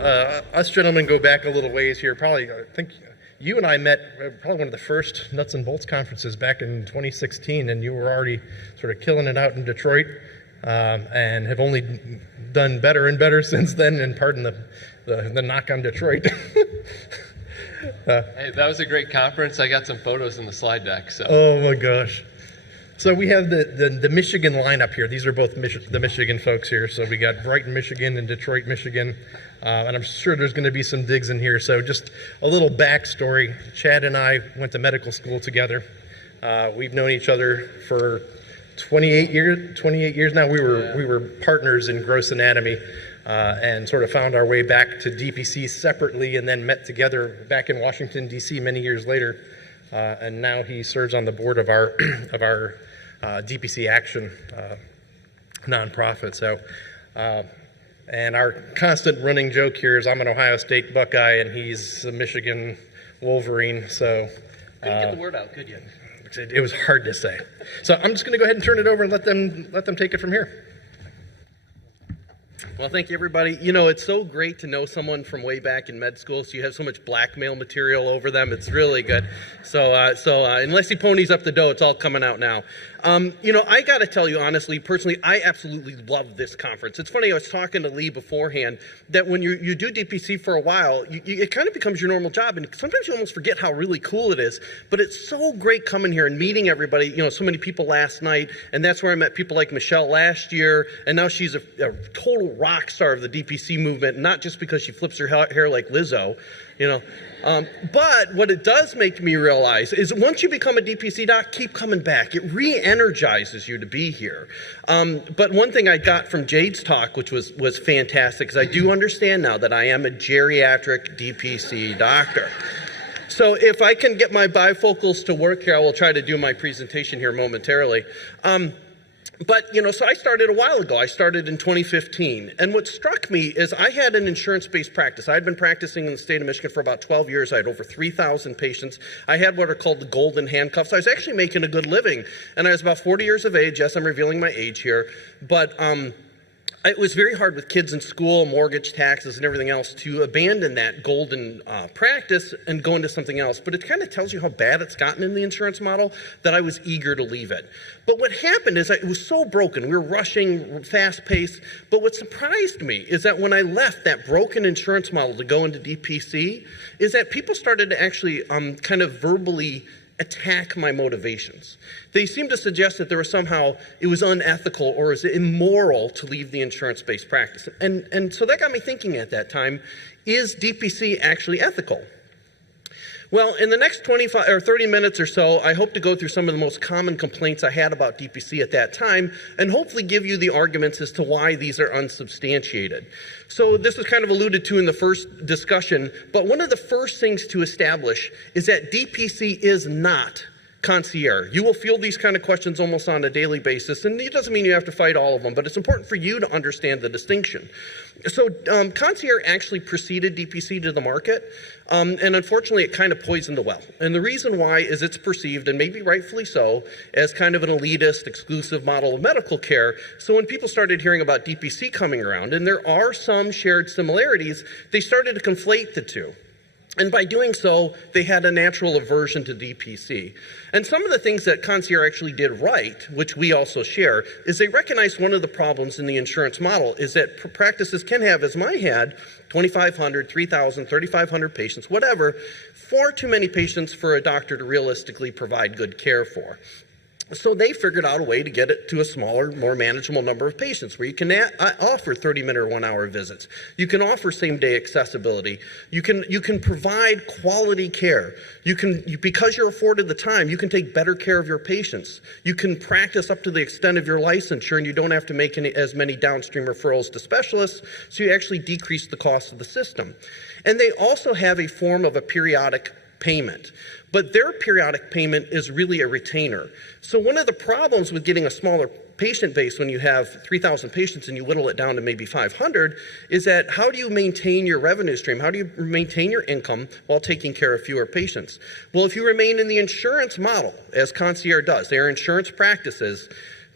us gentlemen go back a little ways here. Probably, I think you and I met probably one of the first Nuts and Bolts conferences back in 2016, and you were already sort of killing it out in Detroit, and have only done better and better since then, and pardon the knock on Detroit. Hey, that was a great conference. I got some photos in the slide deck. So. Oh my gosh. So we have the Michigan lineup here. These are both the Michigan folks here. So we got Brighton, Michigan and Detroit, Michigan. And I'm sure there's going to be some digs in here. So just a little backstory. Chad and I went to medical school together. We've known each other for 28 years now. We were partners in gross anatomy. And sort of found our way back to DPC separately, and then met together back in Washington, D.C. many years later. And now he serves on the board of our DPC Action nonprofit. So, and our constant running joke here is I'm an Ohio State Buckeye and he's a Michigan Wolverine. So couldn't get the word out, could you? It was hard to say. So I'm just going to go ahead and turn it over and let them take it from here. Well, thank you, everybody. You know, it's so great to know someone from way back in med school, so you have so much blackmail material over them. It's really good. So unless he ponies up the dough, it's all coming out now. You know, I got to tell you honestly, personally, I absolutely love this conference. It's funny, I was talking to Lee beforehand that when you do DPC for a while, it kind of becomes your normal job, and sometimes you almost forget how really cool it is. But it's so great coming here and meeting everybody. You know, so many people last night, and that's where I met people like Michelle last year, and now she's a total rock star of the DPC movement, not just because she flips her hair like Lizzo, you know. But what it does make me realize is once you become a DPC doc, keep coming back. It re-energizes you to be here. But one thing I got from Jade's talk, which was fantastic, because I do understand now that I am a geriatric DPC doctor. So if I can get my bifocals to work here, I will try to do my presentation here momentarily. But, you know, so I started a while ago. I started in 2015. And what struck me is I had an insurance-based practice. I had been practicing in the state of Michigan for about 12 years. I had over 3,000 patients. I had what are called the golden handcuffs. I was actually making a good living. And I was about 40 years of age. Yes, I'm revealing my age here. But it was very hard with kids in school, mortgage, taxes, and everything else to abandon that golden practice and go into something else. But it kind of tells you how bad it's gotten in the insurance model that I was eager to leave it. But what happened is it was so broken. We were rushing, fast-paced. But what surprised me is that when I left that broken insurance model to go into DPC, is that people started to actually kind of verbally attack my motivations. They seemed to suggest that there was somehow, it was unethical or it was immoral to leave the insurance-based practice. And so that got me thinking at that time, is DPC actually ethical? Well, in the next 25 or 30 minutes or so, I hope to go through some of the most common complaints I had about DPC at that time and hopefully give you the arguments as to why these are unsubstantiated. So this was kind of alluded to in the first discussion, but one of the first things to establish is that DPC is not concierge. You will field these kind of questions almost on a daily basis, and it doesn't mean you have to fight all of them, but it's important for you to understand the distinction. So concierge actually preceded DPC to the market, and unfortunately it kind of poisoned the well. And the reason why is it's perceived, and maybe rightfully so, as kind of an elitist, exclusive model of medical care. So when people started hearing about DPC coming around, and there are some shared similarities, they started to conflate the two. And by doing so, they had a natural aversion to DPC. And some of the things that concierge actually did right, which we also share, is they recognized one of the problems in the insurance model is that practices can have, as mine had, 2,500, 3,000, 3,500 patients, whatever, far too many patients for a doctor to realistically provide good care for. So they figured out a way to get it to a smaller, more manageable number of patients where you can offer 30-minute or 1-hour visits. You can offer same-day accessibility. You can provide quality care. Because you're afforded the time, you can take better care of your patients. You can practice up to the extent of your licensure, and you don't have to make as many downstream referrals to specialists, so you actually decrease the cost of the system. And they also have a form of a periodic payment. But their periodic payment is really a retainer. So one of the problems with getting a smaller patient base when you have 3,000 patients and you whittle it down to maybe 500 is that how do you maintain your revenue stream? How do you maintain your income while taking care of fewer patients? Well, if you remain in the insurance model, as concierge does, they are insurance practices,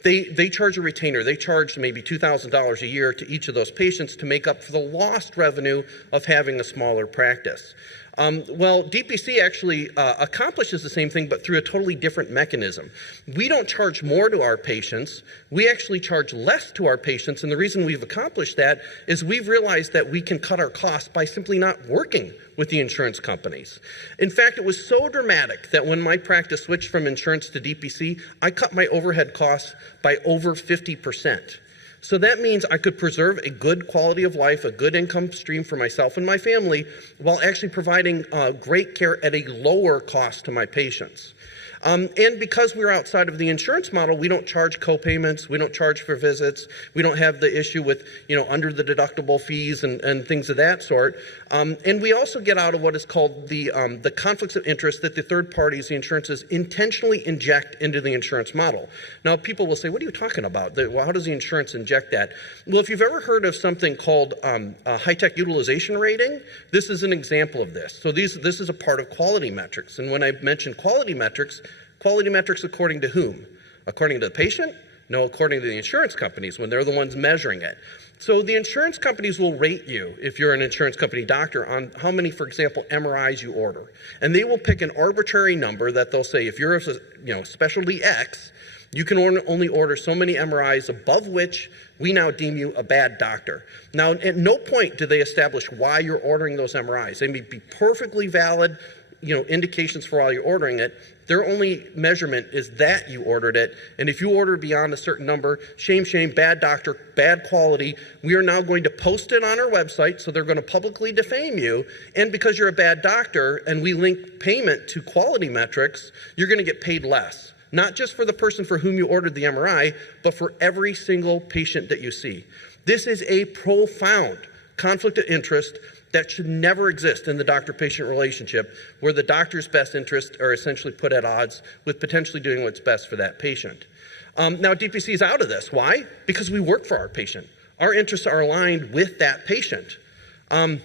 they charge a retainer. They charge maybe $2,000 a year to each of those patients to make up for the lost revenue of having a smaller practice. Well, DPC actually accomplishes the same thing, but through a totally different mechanism. We don't charge more to our patients. We actually charge less to our patients, and the reason we've accomplished that is we've realized that we can cut our costs by simply not working with the insurance companies. In fact, it was so dramatic that when my practice switched from insurance to DPC, I cut my overhead costs by over 50%. So that means I could preserve a good quality of life, a good income stream for myself and my family, while actually providing great care at a lower cost to my patients. And because we're outside of the insurance model, we don't charge co-payments, we don't charge for visits, we don't have the issue with, under the deductible fees and things of that sort. And we also get out of what is called the conflicts of interest that the third parties, the insurances, intentionally inject into the insurance model. Now, people will say, what are you talking about? Well, how does the insurance inject that? Well, if you've ever heard of something called a high-tech utilization rating, this is an example of this. So this is a part of quality metrics. And when I mention quality metrics according to whom? According to the patient? No, according to the insurance companies when they're the ones measuring it. So the insurance companies will rate you, if you're an insurance company doctor, on how many, for example, MRIs you order. And they will pick an arbitrary number that they'll say, if you're a specialty X, you can only order so many MRIs above which we now deem you a bad doctor. Now, at no point do they establish why you're ordering those MRIs. They may be perfectly valid, indications for why you're ordering it. Their only measurement is that you ordered it. And if you order beyond a certain number, shame, bad doctor, bad quality, we are now going to post it on our website, so they're going to publicly defame you. And because you're a bad doctor and we link payment to quality metrics, you're going to get paid less. Not just for the person for whom you ordered the MRI, but for every single patient that you see. This is a profound conflict of interest that should never exist in the doctor-patient relationship, where the doctor's best interests are essentially put at odds with potentially doing what's best for that patient. Now, DPC is out of this. Why? Because we work for our patient. Our interests are aligned with that patient. And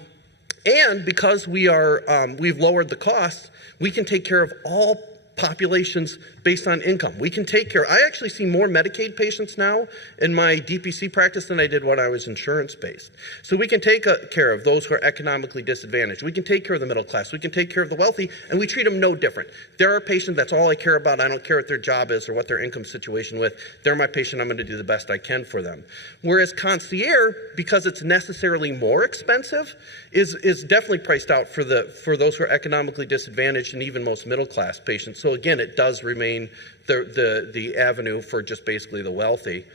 because we've lowered the costs, we can take care of all populations based on income. We can take care. I actually see more Medicaid patients now in my DPC practice than I did when I was insurance-based. So we can take care of those who are economically disadvantaged. We can take care of the middle class. We can take care of the wealthy, and we treat them no different. They're our patient. That's all I care about. I don't care what their job is or what their income situation with. They're my patient. I'm going to do the best I can for them. Whereas concierge, because it's necessarily more expensive, is definitely priced out for those who are economically disadvantaged and even most middle class patients. So again, it does remain the avenue for just basically the wealthy.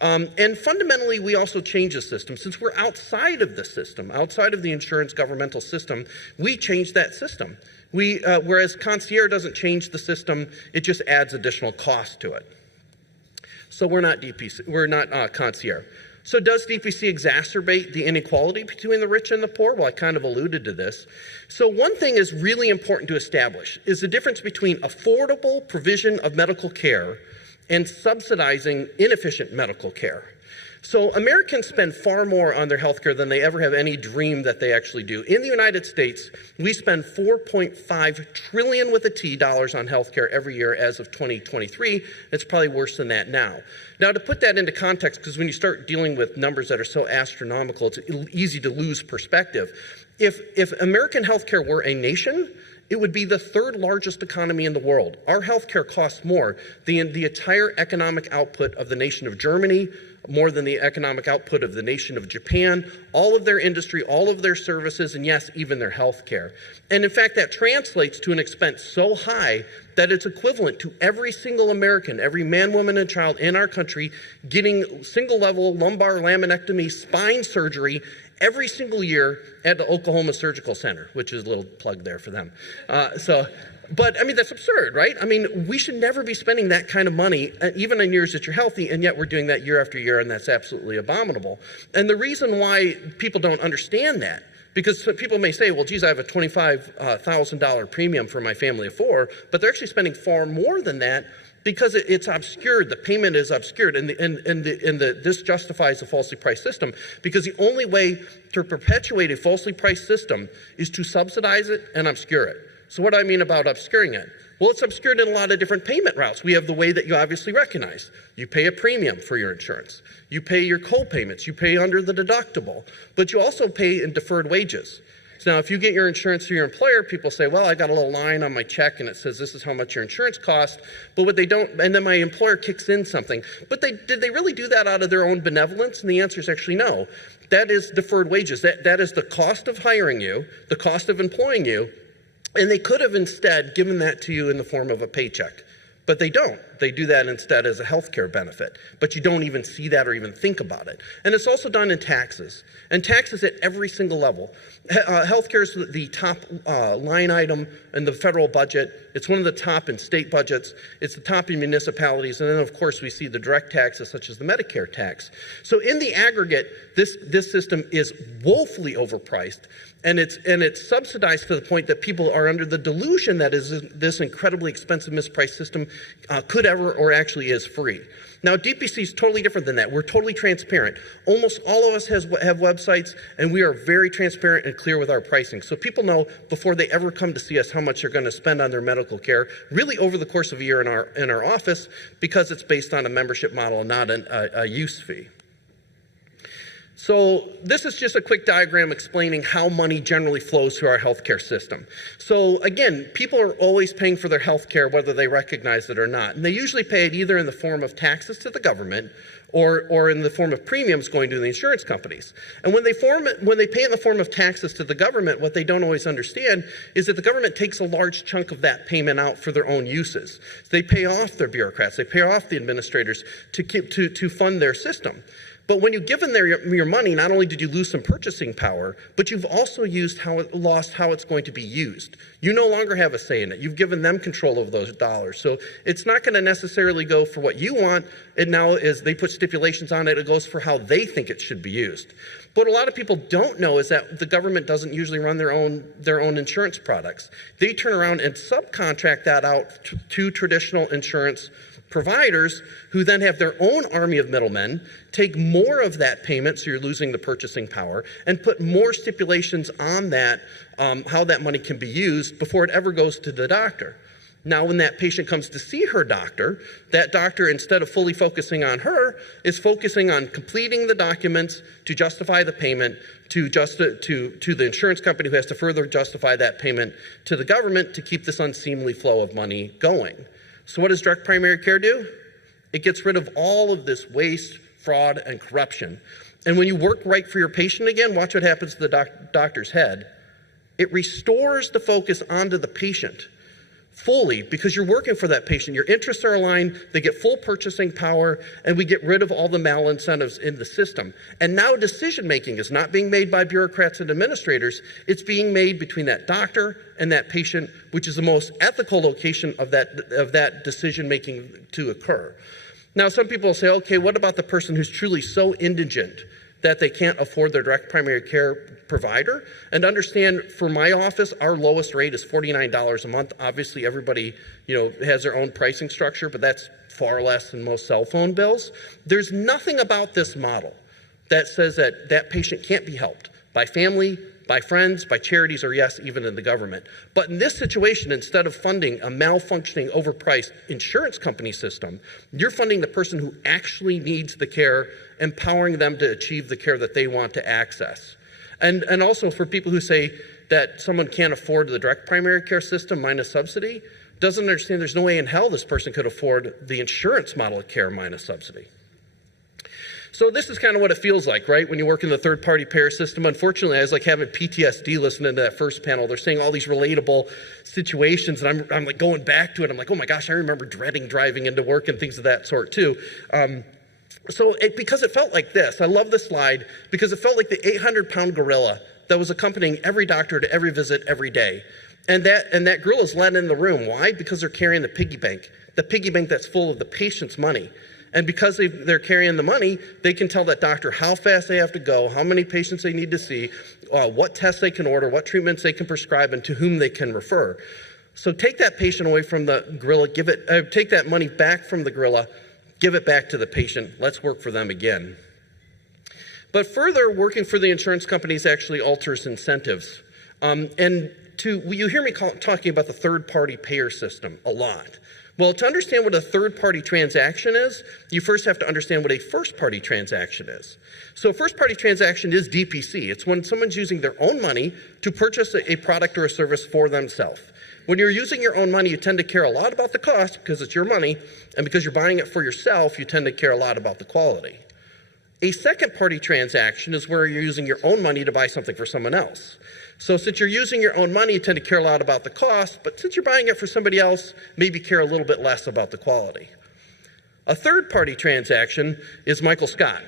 And fundamentally, we also change the system. Since we're outside of the system, outside of the insurance governmental system, we change that system. Whereas concierge doesn't change the system, it just adds additional cost to it. So we're not DPC, we're not concierge. So does DPC exacerbate the inequality between the rich and the poor? Well, I kind of alluded to this. So one thing is really important to establish is the difference between affordable provision of medical care and subsidizing inefficient medical care. So Americans spend far more on their health care than they ever have any dream that they actually do. In the United States, we spend $4.5 trillion with a T dollars on health care every year as of 2023. It's probably worse than that now. Now, to put that into context, because when you start dealing with numbers that are so astronomical, it's easy to lose perspective. If American healthcare were a nation, it would be the third largest economy in the world. Our healthcare costs more than the entire economic output of the nation of Germany, more than the economic output of the nation of Japan, all of their industry, all of their services, and yes, even their health care. And in fact, that translates to an expense so high that it's equivalent to every single American, every man, woman, and child in our country getting single-level lumbar laminectomy spine surgery every single year at the Oklahoma Surgical Center, which is a little plug there for them. But I mean, that's absurd, right? I mean, we should never be spending that kind of money, even in years that you're healthy, and yet we're doing that year after year, and that's absolutely abominable. And the reason why people don't understand that, because people may say, well, geez, I have a $25,000 premium for my family of four, but they're actually spending far more than that because it's obscured. The payment is obscured, and this justifies the falsely priced system, because the only way to perpetuate a falsely priced system is to subsidize it and obscure it. So what do I mean about obscuring it? Well, it's obscured in a lot of different payment routes. We have the way that you obviously recognize. You pay a premium for your insurance. You pay your co-payments. You pay under the deductible. But you also pay in deferred wages. So now if you get your insurance through your employer, people say, well, I got a little line on my check and it says this is how much your insurance costs. But what they don't, and then my employer kicks in something. But did they really do that out of their own benevolence? And the answer is actually no. That is deferred wages. That is the cost of hiring you, the cost of employing you. And they could have instead given that to you in the form of a paycheck. But they don't. They do that instead as a health care benefit. But you don't even see that or even think about it. And it's also done in taxes. And taxes at every single level. Healthcare is the top line item in the federal budget. It's one of the top in state budgets. It's the top in municipalities. And then, of course, we see the direct taxes, such as the Medicare tax. So in the aggregate, this system is woefully overpriced. And it's subsidized to the point that people are under the delusion that this incredibly expensive mispriced system could ever or actually is free. Now, DPC is totally different than that. We're totally transparent. Almost all of us have websites, and we are very transparent and clear with our pricing. So people know before they ever come to see us how much they're going to spend on their medical care, really over the course of a year in our office, because it's based on a membership model and not a use fee. So this is just a quick diagram explaining how money generally flows through our healthcare system. So again, people are always paying for their healthcare whether they recognize it or not. And they usually pay it either in the form of taxes to the government or in the form of premiums going to the insurance companies. And when they pay it in the form of taxes to the government, what they don't always understand is that the government takes a large chunk of that payment out for their own uses. So they pay off their bureaucrats, they pay off the administrators to fund their system. But when you've given them your money, not only did you lose some purchasing power, but you've also lost how it's going to be used. You no longer have a say in it. You've given them control over those dollars. So it's not going to necessarily go for what you want. It now is, they put stipulations on it. It goes for how they think it should be used. But what a lot of people don't know is that the government doesn't usually run their own insurance products. They turn around and subcontract that out to traditional insurance providers who then have their own army of middlemen, take more of that payment, so you're losing the purchasing power, and put more stipulations on that, how that money can be used before it ever goes to the doctor. Now, when that patient comes to see her doctor, that doctor, instead of fully focusing on her, is focusing on completing the documents to justify the payment to the insurance company, who has to further justify that payment to the government to keep this unseemly flow of money going. So what does direct primary care do? It gets rid of all of this waste, fraud, and corruption. And when you work right for your patient again, watch what happens to the doctor's head. It restores the focus onto the patient fully, because you're working for that patient. Your interests are aligned, they get full purchasing power, and we get rid of all the malincentives in the system. And now decision-making is not being made by bureaucrats and administrators, it's being made between that doctor and that patient, which is the most ethical location of that decision-making to occur. Now, some people will say, okay, what about the person who's truly so indigent that they can't afford their direct primary care provider? And understand, for my office, our lowest rate is $49 a month. Obviously, everybody, has their own pricing structure, but that's far less than most cell phone bills. There's nothing about this model that says that patient can't be helped by family, by friends, by charities, or yes, even in the government. But in this situation, instead of funding a malfunctioning, overpriced insurance company system, you're funding the person who actually needs the care, empowering them to achieve the care that they want to access. And also, for people who say that someone can't afford the direct primary care system minus subsidy, doesn't understand there's no way in hell this person could afford the insurance model of care minus subsidy. So this is kind of what it feels like, right, when you work in the third-party payer system. Unfortunately, I was like having PTSD listening to that first panel. They're saying all these relatable situations, and I'm like going back to it. I'm like, oh my gosh, I remember dreading driving into work and things of that sort too. Because it felt like this, I love this slide, because it felt like the 800-pound gorilla that was accompanying every doctor to every visit every day. And that gorilla's let in the room. Why? Because they're carrying the piggy bank that's full of the patient's money. And because they're carrying the money, they can tell that doctor how fast they have to go, how many patients they need to see, what tests they can order, what treatments they can prescribe, and to whom they can refer. So take that patient away from the gorilla, take that money back from the gorilla, give it back to the patient. Let's work for them again. But further, working for the insurance companies actually alters incentives. And you hear me talking about the third-party payer system a lot. Well, to understand what a third-party transaction is, you first have to understand what a first-party transaction is. So a first-party transaction is DPC. It's when someone's using their own money to purchase a product or a service for themselves. When you're using your own money, you tend to care a lot about the cost because it's your money, and because you're buying it for yourself, you tend to care a lot about the quality. A second-party transaction is where you're using your own money to buy something for someone else. So since you're using your own money, you tend to care a lot about the cost, but since you're buying it for somebody else, maybe care a little bit less about the quality. A third-party transaction is Michael Scott.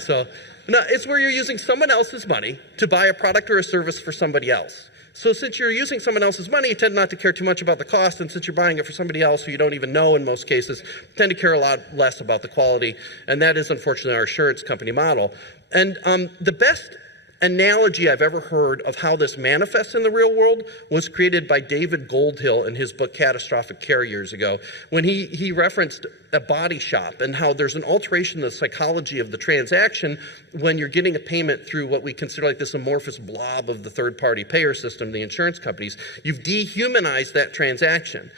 So no, it's where you're using someone else's money to buy a product or a service for somebody else. So since you're using someone else's money, you tend not to care too much about the cost, and since you're buying it for somebody else who you don't even know in most cases, you tend to care a lot less about the quality, and that is unfortunately our insurance company model. And the best analogy I've ever heard of how this manifests in the real world was created by David Goldhill in his book Catastrophic Care years ago, when he referenced a body shop and how there's an alteration in the psychology of the transaction when you're getting a payment through what we consider like this amorphous blob of the third-party payer system, the insurance companies. You've dehumanized that transaction.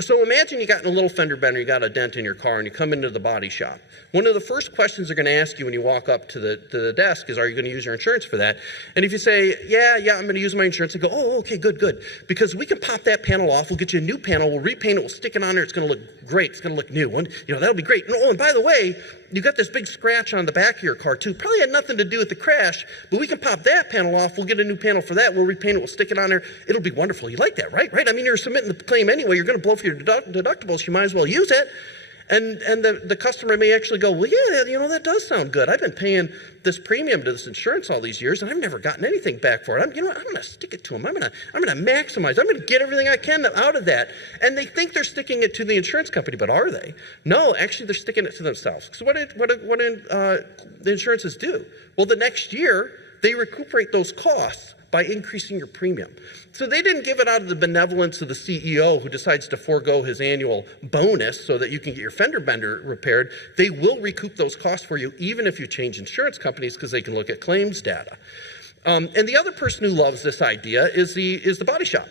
So imagine you got in a little fender bender, you got a dent in your car, and you come into the body shop. One of the first questions they're going to ask you when you walk up to the desk is, are you going to use your insurance for that? And if you say, yeah, I'm going to use my insurance, they go, oh, okay, good. Because we can pop that panel off, we'll get you a new panel, we'll repaint it, we'll stick it on there, it's going to look great, it's going to look new. And, that'll be great. Oh, and by the way, you got this big scratch on the back of your car too. Probably had nothing to do with the crash, but we can pop that panel off, we'll get a new panel for that, we'll repaint it, we'll stick it on there. It'll be wonderful. You like that, right? I mean, you're submitting the claim anyway, you're going to blow for your deductibles, you might as well use it. And the customer may actually go, well, yeah, that does sound good. I've been paying this premium to this insurance all these years, and I've never gotten anything back for it. I'm going to stick it to them. I'm going to maximize. I'm going to get everything I can out of that. And they think they're sticking it to the insurance company, but are they? No, actually, they're sticking it to themselves. So what do the insurances do? Well, the next year, they recuperate those costs by increasing your premium. So they didn't give it out of the benevolence of the CEO who decides to forego his annual bonus so that you can get your fender bender repaired. They will recoup those costs for you even if you change insurance companies because they can look at claims data. And the other person who loves this idea is the body shop,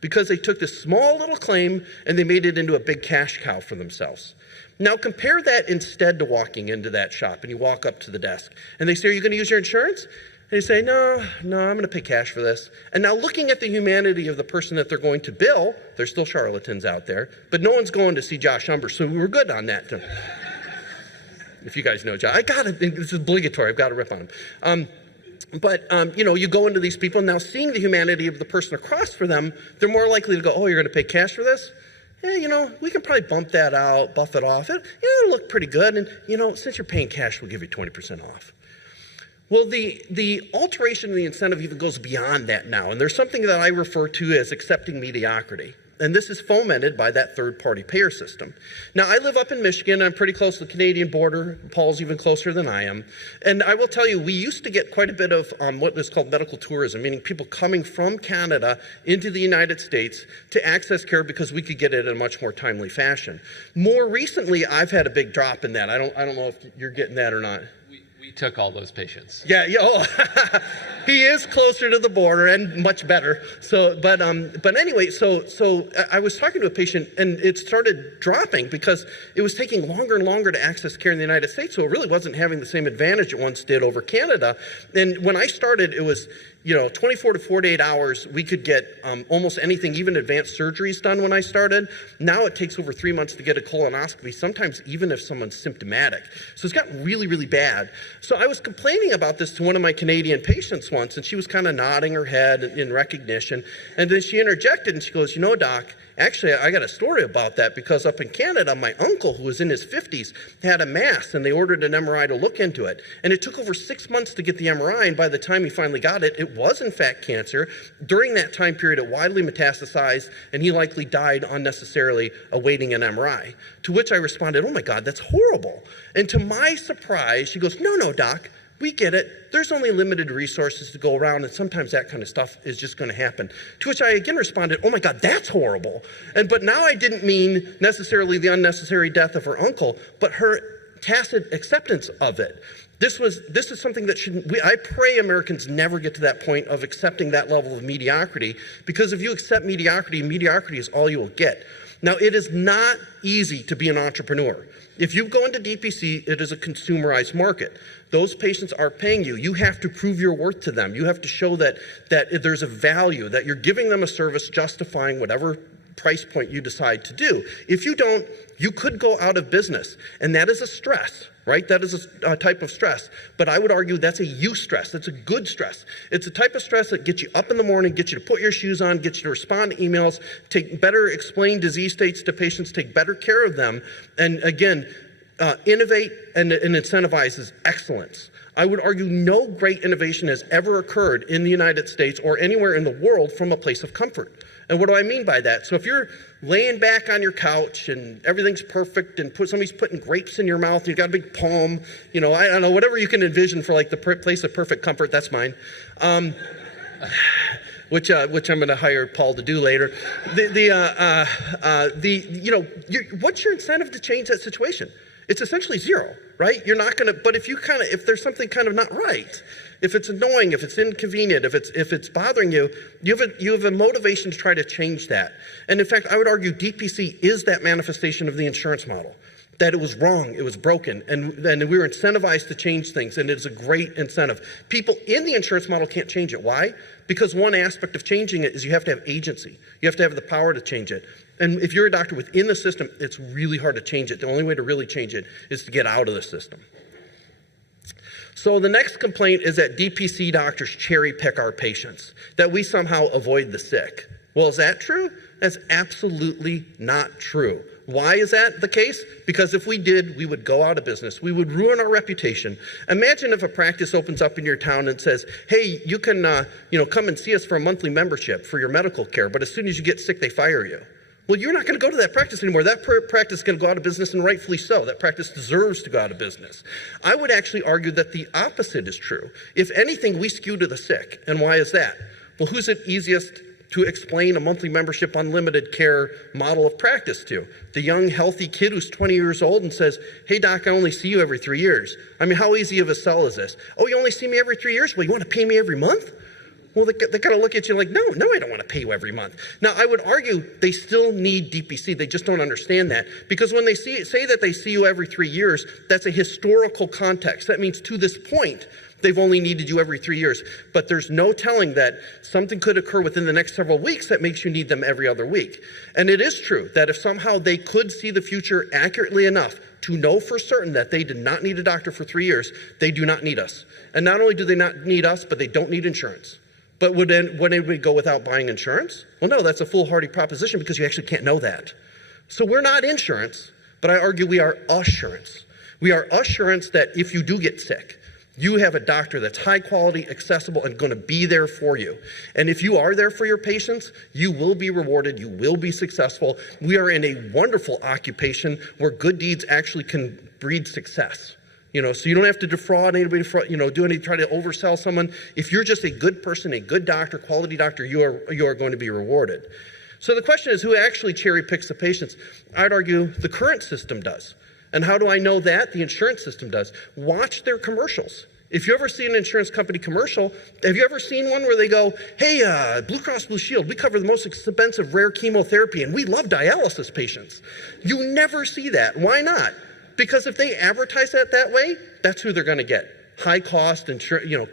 because they took this small little claim and they made it into a big cash cow for themselves. Now compare that instead to walking into that shop and you walk up to the desk and they say, are you going to use your insurance? And you say, no, I'm going to pay cash for this. And now looking at the humanity of the person that they're going to bill, there's still charlatans out there, but no one's going to see Josh Umber, so we were good on that. If you guys know Josh, this is obligatory, I've got to rip on him. You go into these people, and now seeing the humanity of the person across for them, they're more likely to go, oh, you're going to pay cash for this? Yeah, we can probably bump that out, buff it off. It'll look pretty good, and, since you're paying cash, we'll give you 20% off. Well, the alteration of the incentive even goes beyond that now, and there's something that I refer to as accepting mediocrity, and this is fomented by that third-party payer system. Now, I live up in Michigan. I'm pretty close to the Canadian border. Paul's even closer than I am, and I will tell you, we used to get quite a bit of what is called medical tourism, meaning people coming from Canada into the United States to access care because we could get it in a much more timely fashion. More recently, I've had a big drop in that. I don't know if you're getting that or not. We took all those patients. Yeah. Oh, he is closer to the border and much better. So, but anyway, so I was talking to a patient and it started dropping because it was taking longer and longer to access care in the United States. So it really wasn't having the same advantage it once did over Canada. And when I started, it was 24 to 48 hours, we could get almost anything, even advanced surgeries done when I started. Now it takes over 3 months to get a colonoscopy, sometimes even if someone's symptomatic. So it's gotten really, really bad. So I was complaining about this to one of my Canadian patients once, and she was kind of nodding her head in recognition. And then she interjected and she goes, doc, actually, I got a story about that because up in Canada, my uncle, who was in his 50s, had a mass and they ordered an MRI to look into it. And it took over 6 months to get the MRI, and by the time he finally got it, it was in fact cancer. During that time period, it widely metastasized and he likely died unnecessarily awaiting an MRI. To which I responded, oh my God, that's horrible. And to my surprise, she goes, no, doc, we get it. There's only limited resources to go around, and sometimes that kind of stuff is just going to happen. To which I again responded, oh my God, that's horrible. But now I didn't mean necessarily the unnecessary death of her uncle, but her tacit acceptance of it. This is something that I pray Americans never get to that point of accepting that level of mediocrity, because if you accept mediocrity, mediocrity is all you will get. Now, it is not easy to be an entrepreneur. If you go into DPC, it is a consumerized market. Those patients are paying you. You have to prove your worth to them. You have to show that there's a value, that you're giving them a service justifying whatever price point you decide to do. If you don't, you could go out of business. And that is a stress, right? That is a type of stress. But I would argue that's a stress. That's a good stress. It's a type of stress that gets you up in the morning, gets you to put your shoes on, gets you to respond to emails, explain disease states to patients, take better care of them, and again, innovate and incentivizes excellence. I would argue no great innovation has ever occurred in the United States or anywhere in the world from a place of comfort. And what do I mean by that? So if you're laying back on your couch and everything's perfect and somebody's putting grapes in your mouth and you've got a big palm, I don't know, whatever you can envision for like the place of perfect comfort, that's mine. Which I'm going to hire Paul to do later. What's your incentive to change that situation? It's essentially zero, right? You're not going to, but if there's something kind of not right, if it's annoying, if it's inconvenient, if it's bothering you, you have a motivation to try to change that. And in fact, I would argue DPC is that manifestation of the insurance model. That it was wrong, it was broken, and we were incentivized to change things, and it is a great incentive. People in the insurance model can't change it. Why? Because one aspect of changing it is you have to have agency. You have to have the power to change it. And if you're a doctor within the system, it's really hard to change it. The only way to really change it is to get out of the system. So the next complaint is that DPC doctors cherry pick our patients, that we somehow avoid the sick. Well, is that true? That's absolutely not true. Why is that the case? Because if we did, we would go out of business. We would ruin our reputation. Imagine if a practice opens up in your town and says, hey, you can come and see us for a monthly membership for your medical care, but as soon as you get sick, they fire you. Well, you're not going to go to that practice anymore. That practice is going to go out of business, and rightfully so. That practice deserves to go out of business. I would actually argue that the opposite is true. If anything, we skew to the sick. And why is that? Well, who's it easiest to explain a monthly membership unlimited care model of practice to? The young, healthy kid who's 20 years old and says, hey, doc, I only see you every 3 years. I mean, how easy of a sell is this? Oh, you only see me every 3 years? Well, you want to pay me every month? Well, they kind of look at you like, no, I don't want to pay you every month. Now, I would argue they still need DPC. They just don't understand that. Because when they say that they see you every 3 years, that's a historical context. That means to this point, they've only needed you every 3 years. But there's no telling that something could occur within the next several weeks that makes you need them every other week. And it is true that if somehow they could see the future accurately enough to know for certain that they did not need a doctor for 3 years, they do not need us. And not only do they not need us, but they don't need insurance. But would anybody go without buying insurance? Well, no, that's a foolhardy proposition because you actually can't know that. So we're not insurance, but I argue we are assurance. We are assurance that if you do get sick, you have a doctor that's high quality, accessible, and going to be there for you. And if you are there for your patients, you will be rewarded, you will be successful. We are in a wonderful occupation where good deeds actually can breed success. So you don't have to defraud anybody, try to oversell someone. If you're just a good person, a good doctor, quality doctor, you are going to be rewarded. So the question is, who actually cherry picks the patients? I'd argue the current system does. And how do I know that? The insurance system does. Watch their commercials. If you ever see an insurance company commercial, have you ever seen one where they go, hey, Blue Cross Blue Shield, we cover the most expensive rare chemotherapy, and we love dialysis patients. You never see that. Why not? Because if they advertise that way, that's who they're going to get. High cost,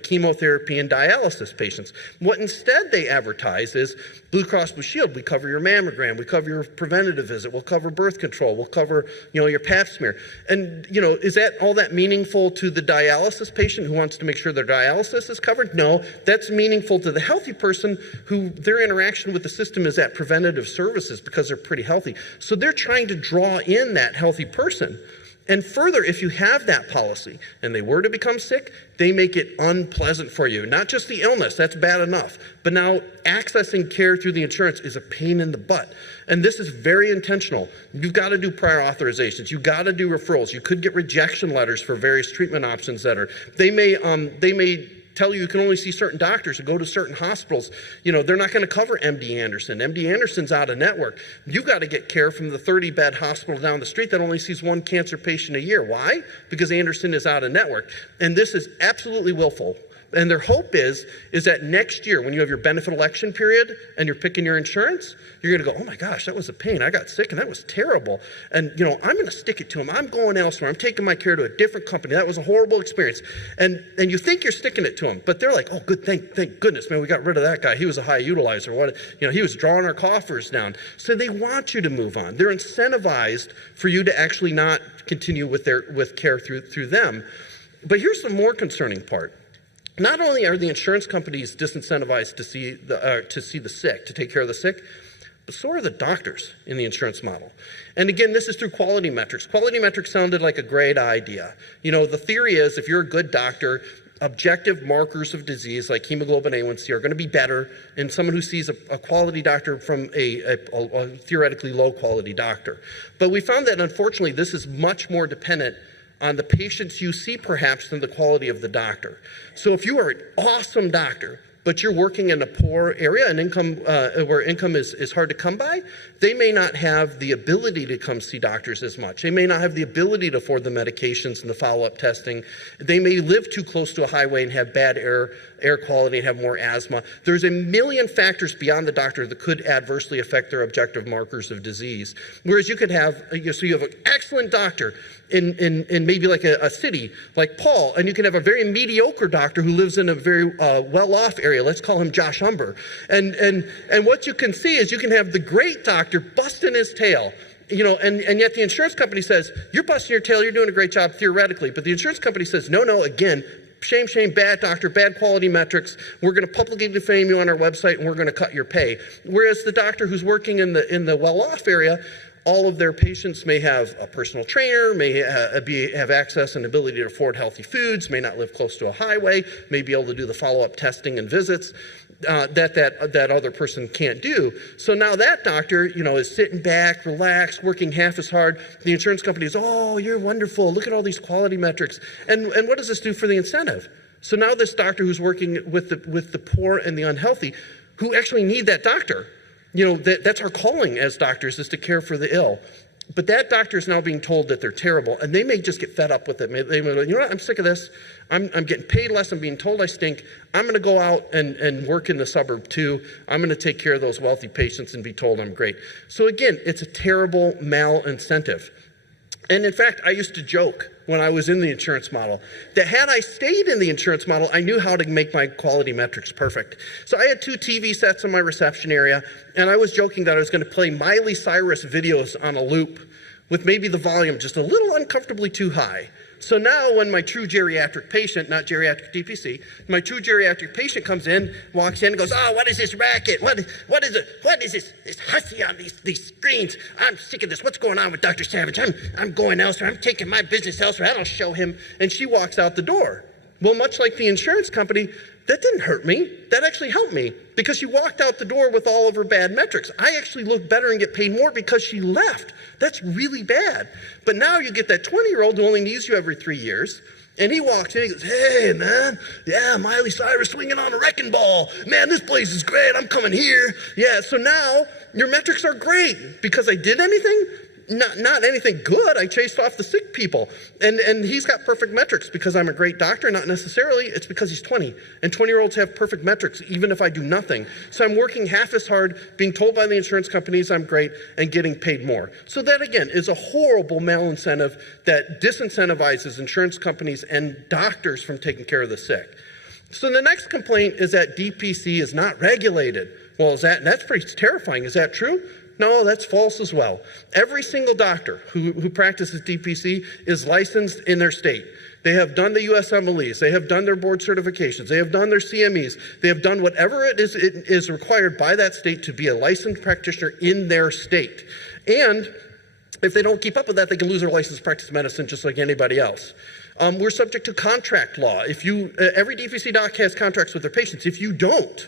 chemotherapy and dialysis patients. What instead they advertise is Blue Cross Blue Shield. We cover your mammogram. We cover your preventative visit. We'll cover birth control. We'll cover, your pap smear. And, is that all that meaningful to the dialysis patient who wants to make sure their dialysis is covered? No, that's meaningful to the healthy person who their interaction with the system is at preventative services because they're pretty healthy. So they're trying to draw in that healthy person. And further, if you have that policy and they were to become sick, they make it unpleasant for you. Not just the illness, that's bad enough. But now accessing care through the insurance is a pain in the butt. And this is very intentional. You've got to do prior authorizations. You've got to do referrals. You could get rejection letters for various treatment options they may tell you can only see certain doctors or go to certain hospitals. You know, they're not going to cover MD Anderson. MD Anderson's out of network. You got to get care from the 30-bed hospital down the street that only sees one cancer patient a year. Why? Because Anderson is out of network. And this is absolutely willful. And their hope is that next year, when you have your benefit election period and you're picking your insurance, you're going to go, oh my gosh, that was a pain. I got sick and that was terrible. And, you know, I'm going to stick it to them. I'm going elsewhere. I'm taking my care to a different company. That was a horrible experience. And you think you're sticking it to them, but they're like, oh, good, thank goodness, man, we got rid of that guy. He was a high utilizer. What, you know, he was drawing our coffers down. So they want you to move on. They're incentivized for you to actually not continue with care through them. But here's the more concerning part. Not only are the insurance companies disincentivized to see the sick, to take care of the sick, but so are the doctors in the insurance model. And again, this is through quality metrics. Quality metrics sounded like a great idea. You know, the theory is if you're a good doctor, objective markers of disease like hemoglobin A1C are going to be better in someone who sees a quality doctor from a theoretically low quality doctor. But we found that unfortunately this is much more dependent on the patients you see perhaps than the quality of the doctor. So if you are an awesome doctor, but you're working in a poor area and where income is hard to come by, they may not have the ability to come see doctors as much. They may not have the ability to afford the medications and the follow-up testing. They may live too close to a highway and have bad air quality and have more asthma. There's a million factors beyond the doctor that could adversely affect their objective markers of disease. Whereas you could have, so you have an excellent doctor in maybe like a city like Paul, and you can have a very mediocre doctor who lives in a very well-off area. Let's call him Josh Humber. And what you can see is you can have the great doctor busting his tail, you know, and yet the insurance company says, you're busting your tail, you're doing a great job theoretically, but the insurance company says, no, again, shame, bad doctor, bad quality metrics. We're going to publicly defame you on our website and we're going to cut your pay. Whereas the doctor who's working in the well-off area, all of their patients may have a personal trainer, may have access and ability to afford healthy foods, may not live close to a highway, may be able to do the follow-up testing and visits that other person can't do. So now that doctor, you know, is sitting back, relaxed, working half as hard. The insurance company is, oh, you're wonderful. Look at all these quality metrics. And what does this do for the incentive? So now this doctor who's working with the poor and the unhealthy, who actually need that doctor, you know, that's our calling as doctors, is to care for the ill. But that doctor is now being told that they're terrible, and they may just get fed up with it. They may go, you know what, I'm sick of this. I'm getting paid less. I'm being told I stink. I'm going to go out and work in the suburb too. I'm going to take care of those wealthy patients and be told I'm great. So again, it's a terrible mal-incentive. And in fact, I used to joke when I was in the insurance model that had I stayed in the insurance model, I knew how to make my quality metrics perfect. So I had 2 TV sets in my reception area, and I was joking that I was going to play Miley Cyrus videos on a loop with maybe the volume just a little uncomfortably too high. So now when my true geriatric patient, not geriatric DPC, my true geriatric patient comes in, walks in and goes, oh, what is this racket? What is it? What is this hussy on these screens? I'm sick of this. What's going on with Dr. Savage? I'm going elsewhere. I'm taking my business elsewhere. I don't show him. And she walks out the door. Well, much like the insurance company, that didn't hurt me. That actually helped me because she walked out the door with all of her bad metrics. I actually look better and get paid more because she left. That's really bad. But now you get that 20-year-old who only needs you every 3 years, and he walks in and he goes, hey, man, yeah, Miley Cyrus swinging on a wrecking ball. Man, this place is great. I'm coming here. Yeah, so now your metrics are great because I did anything? Not anything good. I chased off the sick people. And he's got perfect metrics because I'm a great doctor. Not necessarily. It's because he's 20. And 20-year-olds have perfect metrics even if I do nothing. So I'm working half as hard, being told by the insurance companies I'm great, and getting paid more. So that, again, is a horrible malincentive that disincentivizes insurance companies and doctors from taking care of the sick. So the next complaint is that DPC is not regulated. Well, that's pretty terrifying. Is that true? No, that's false as well. Every single doctor who practices DPC is licensed in their state. They have done the USMLEs. They have done their board certifications. They have done their CMEs. They have done whatever it is required by that state to be a licensed practitioner in their state. And if they don't keep up with that, they can lose their license to practice medicine just like anybody else. We're subject to contract law. Every DPC doc has contracts with their patients. If you don't,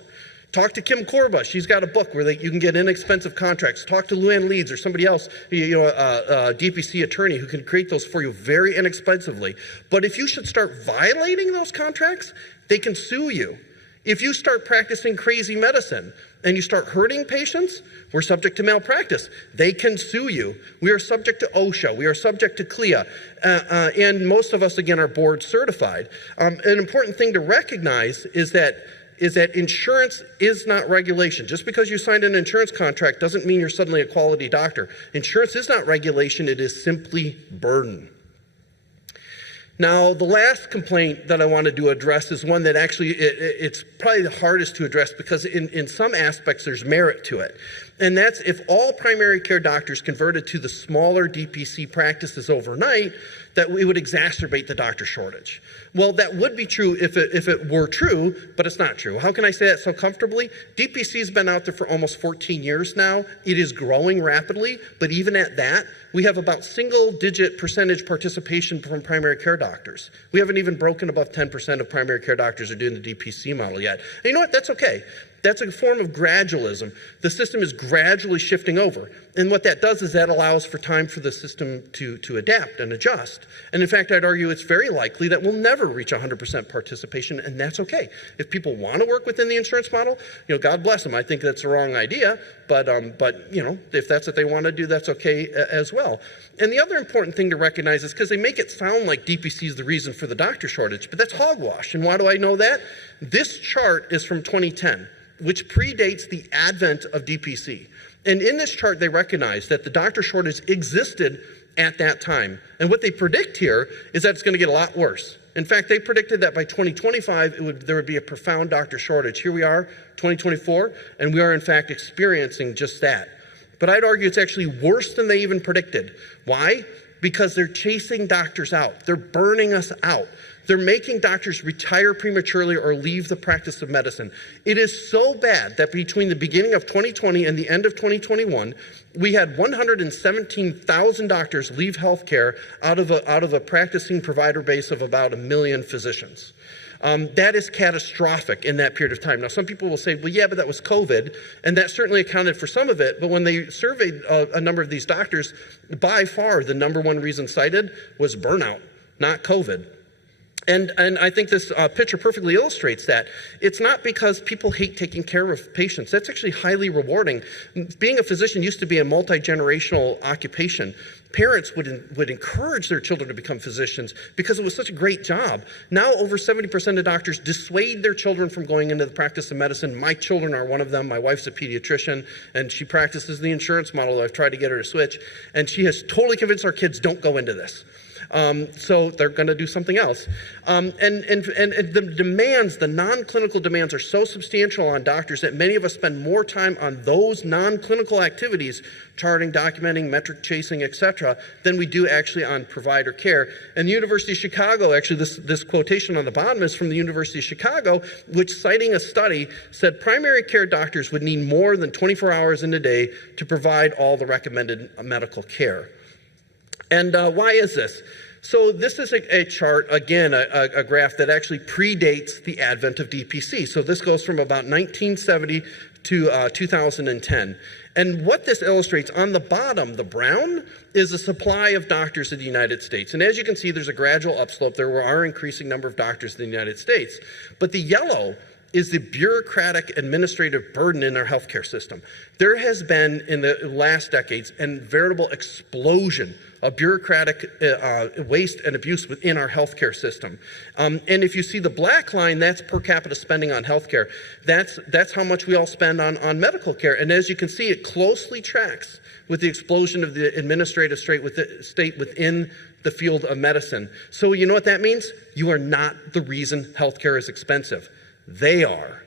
Talk to Kim Korba. She's got a book where you can get inexpensive contracts. Talk to Luann Leeds or somebody else, a DPC attorney who can create those for you very inexpensively. But if you should start violating those contracts, they can sue you. If you start practicing crazy medicine and you start hurting patients, we're subject to malpractice. They can sue you. We are subject to OSHA. We are subject to CLIA. And most of us, again, are board certified. An important thing to recognize is that insurance is not regulation. Just because you signed an insurance contract doesn't mean you're suddenly a quality doctor. Insurance is not regulation, it is simply burden. Now, the last complaint that I wanted to address is one that actually, it's probably the hardest to address because in some aspects there's merit to it. And that's if all primary care doctors converted to the smaller DPC practices overnight, that we would exacerbate the doctor shortage. Well, that would be true if it were true, but it's not true. How can I say that so comfortably? DPC's been out there for almost 14 years now. It is growing rapidly, but even at that, we have about single-digit percentage participation from primary care doctors. We haven't even broken above 10% of primary care doctors are doing the DPC model yet. And you know what? That's okay. That's a form of gradualism. The system is gradually shifting over. And what that does is that allows for time for the system to adapt and adjust. And in fact, I'd argue it's very likely that we'll never reach 100% participation, and that's okay. If people want to work within the insurance model, God bless them. I think that's the wrong idea, but if that's what they want to do, that's okay as well. And the other important thing to recognize is because they make it sound like DPC is the reason for the doctor shortage, but that's hogwash. And why do I know that? This chart is from 2010. Which predates the advent of DPC. And in this chart, they recognize that the doctor shortage existed at that time. And what they predict here is that it's going to get a lot worse. In fact, they predicted that by 2025, there would be a profound doctor shortage. Here we are, 2024, and we are in fact experiencing just that. But I'd argue it's actually worse than they even predicted. Why? Because they're chasing doctors out. They're burning us out. They're making doctors retire prematurely or leave the practice of medicine. It is so bad that between the beginning of 2020 and the end of 2021, we had 117,000 doctors leave healthcare out of a practicing provider base of about 1 million physicians. That is catastrophic in that period of time. Now, some people will say, well, yeah, but that was COVID, and that certainly accounted for some of it. But when they surveyed a number of these doctors, by far the number one reason cited was burnout, not COVID. And I think this picture perfectly illustrates that. It's not because people hate taking care of patients. That's actually highly rewarding. Being a physician used to be a multi-generational occupation. Parents would encourage their children to become physicians because it was such a great job. Now over 70% of doctors dissuade their children from going into the practice of medicine. My children are one of them. My wife's a pediatrician, and she practices the insurance model. I've tried to get her to switch, and she has totally convinced our kids, don't go into this. So they're going to do something else. And the demands, the non-clinical demands are so substantial on doctors that many of us spend more time on those non-clinical activities, charting, documenting, metric chasing, etc., than we do actually on provider care. And the University of Chicago, actually this quotation on the bottom is from the University of Chicago, which citing a study said primary care doctors would need more than 24 hours in a day to provide all the recommended medical care. And why is this? So this is a chart, again, a graph that actually predates the advent of DPC. So this goes from about 1970 to 2010. And what this illustrates, on the bottom, the brown, is the supply of doctors in the United States. And as you can see, there's a gradual upslope. There are increasing number of doctors in the United States. But the yellow is the bureaucratic administrative burden in our healthcare system. There has been, in the last decades, a veritable explosion of bureaucratic waste and abuse within our healthcare system. And if you see the black line, that's per capita spending on healthcare. That's how much we all spend on medical care. And as you can see, it closely tracks with the explosion of the administrative state within the field of medicine. So you know what that means? You are not the reason healthcare is expensive. They are.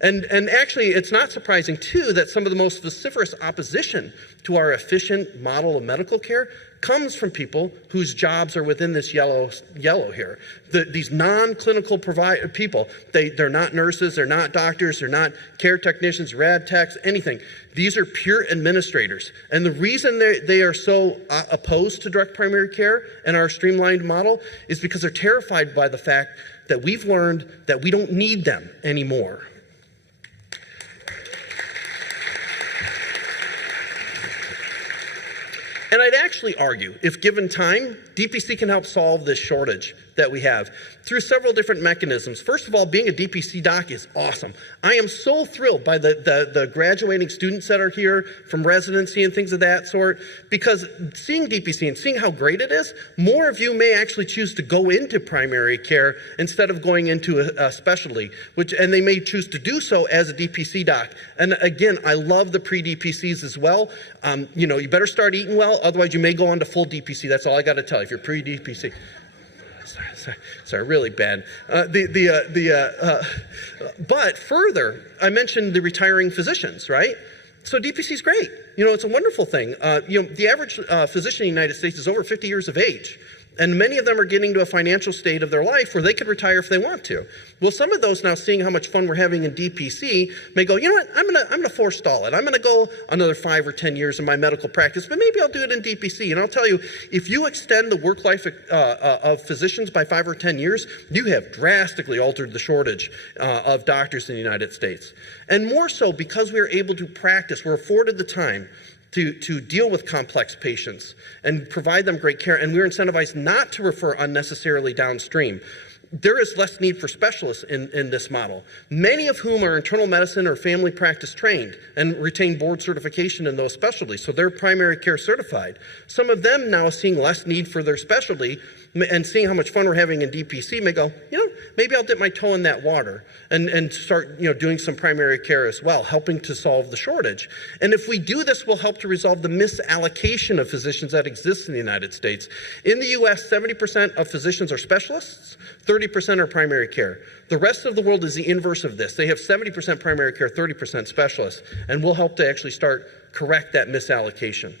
And actually, it's not surprising, too, that some of the most vociferous opposition to our efficient model of medical care comes from people whose jobs are within this yellow here. These non-clinical people, they're not nurses, they're not doctors, they're not care technicians, rad techs, anything. These are pure administrators. And the reason they are so opposed to direct primary care and our streamlined model is because they're terrified by the fact that we've learned that we don't need them anymore. And I'd actually argue, if given time, DPC can help solve this shortage that we have through several different mechanisms. First of all, being a DPC doc is awesome. I am so thrilled by the graduating students that are here from residency and things of that sort, because seeing DPC and seeing how great it is, more of you may actually choose to go into primary care instead of going into a specialty, and they may choose to do so as a DPC doc. And again, I love the pre-DPCs as well. You better start eating well, otherwise you may go on to full DPC. That's all I got to tell you if you're pre-DPC. Sorry, really bad. But further, I mentioned the retiring physicians, right? So DPC is great. It's a wonderful thing. The average physician in the United States is over 50 years of age. And many of them are getting to a financial state of their life where they could retire if they want to. Well, some of those now, seeing how much fun we're having in DPC, may go, you know what, I'm gonna forestall it. I'm gonna go another 5 or 10 years in my medical practice, but maybe I'll do it in DPC. And I'll tell you, if you extend the work life of physicians by 5 or 10 years, you have drastically altered the shortage of doctors in the United States. And more so because we are able to practice, we're afforded the time to deal with complex patients and provide them great care, and we're incentivized not to refer unnecessarily downstream. There is less need for specialists in this model, many of whom are internal medicine or family practice trained and retain board certification in those specialties, so they're primary care certified. Some of them now seeing less need for their specialty and seeing how much fun we're having in DPC may go, maybe I'll dip my toe in that water and start, doing some primary care as well, helping to solve the shortage. And if we do this, we'll help to resolve the misallocation of physicians that exists in the United States. In the US, 70% of physicians are specialists, 30% are primary care. The rest of the world is the inverse of this. They have 70% primary care, 30% specialists, and we'll help to actually correct that misallocation.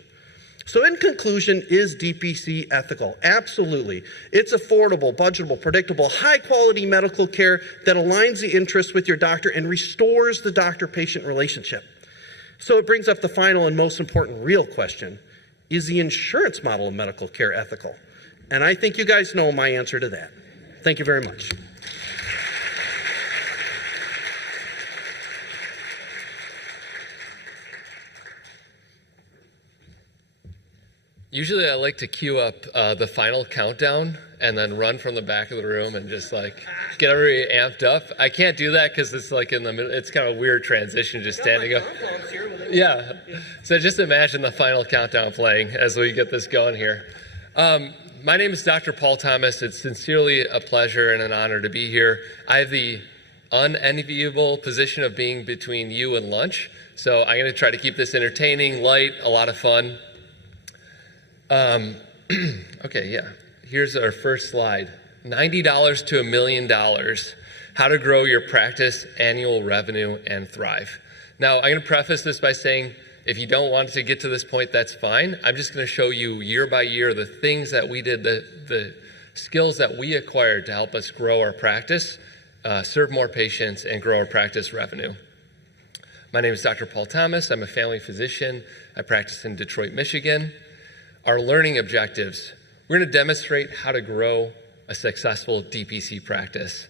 So in conclusion, is DPC ethical? Absolutely. It's affordable, budgetable, predictable, high-quality medical care that aligns the interests with your doctor and restores the doctor-patient relationship. So it brings up the final and most important real question. Is the insurance model of medical care ethical? And I think you guys know my answer to that. Thank you very much. Usually I like to queue up the final countdown and then run from the back of the room and just get everybody amped up. I can't do that because it's in the middle. It's kind of a weird transition just standing up. Yeah. So just imagine the final countdown playing as we get this going here. My name is Dr. Paul Thomas. It's sincerely a pleasure and an honor to be here. I have the unenviable position of being between you and lunch. So I'm going to try to keep this entertaining, light, a lot of fun. Okay, yeah. Here's our first slide. $90 to $1 million. How to grow your practice annual revenue and thrive. Now, I'm going to preface this by saying, if you don't want to get to this point, that's fine. I'm just going to show you year by year the things that we did, the skills that we acquired to help us grow our practice, serve more patients, and grow our practice revenue. My name is Dr. Paul Thomas. I'm a family physician. I practice in Detroit, Michigan. Our learning objectives. We're going to demonstrate how to grow a successful DPC practice.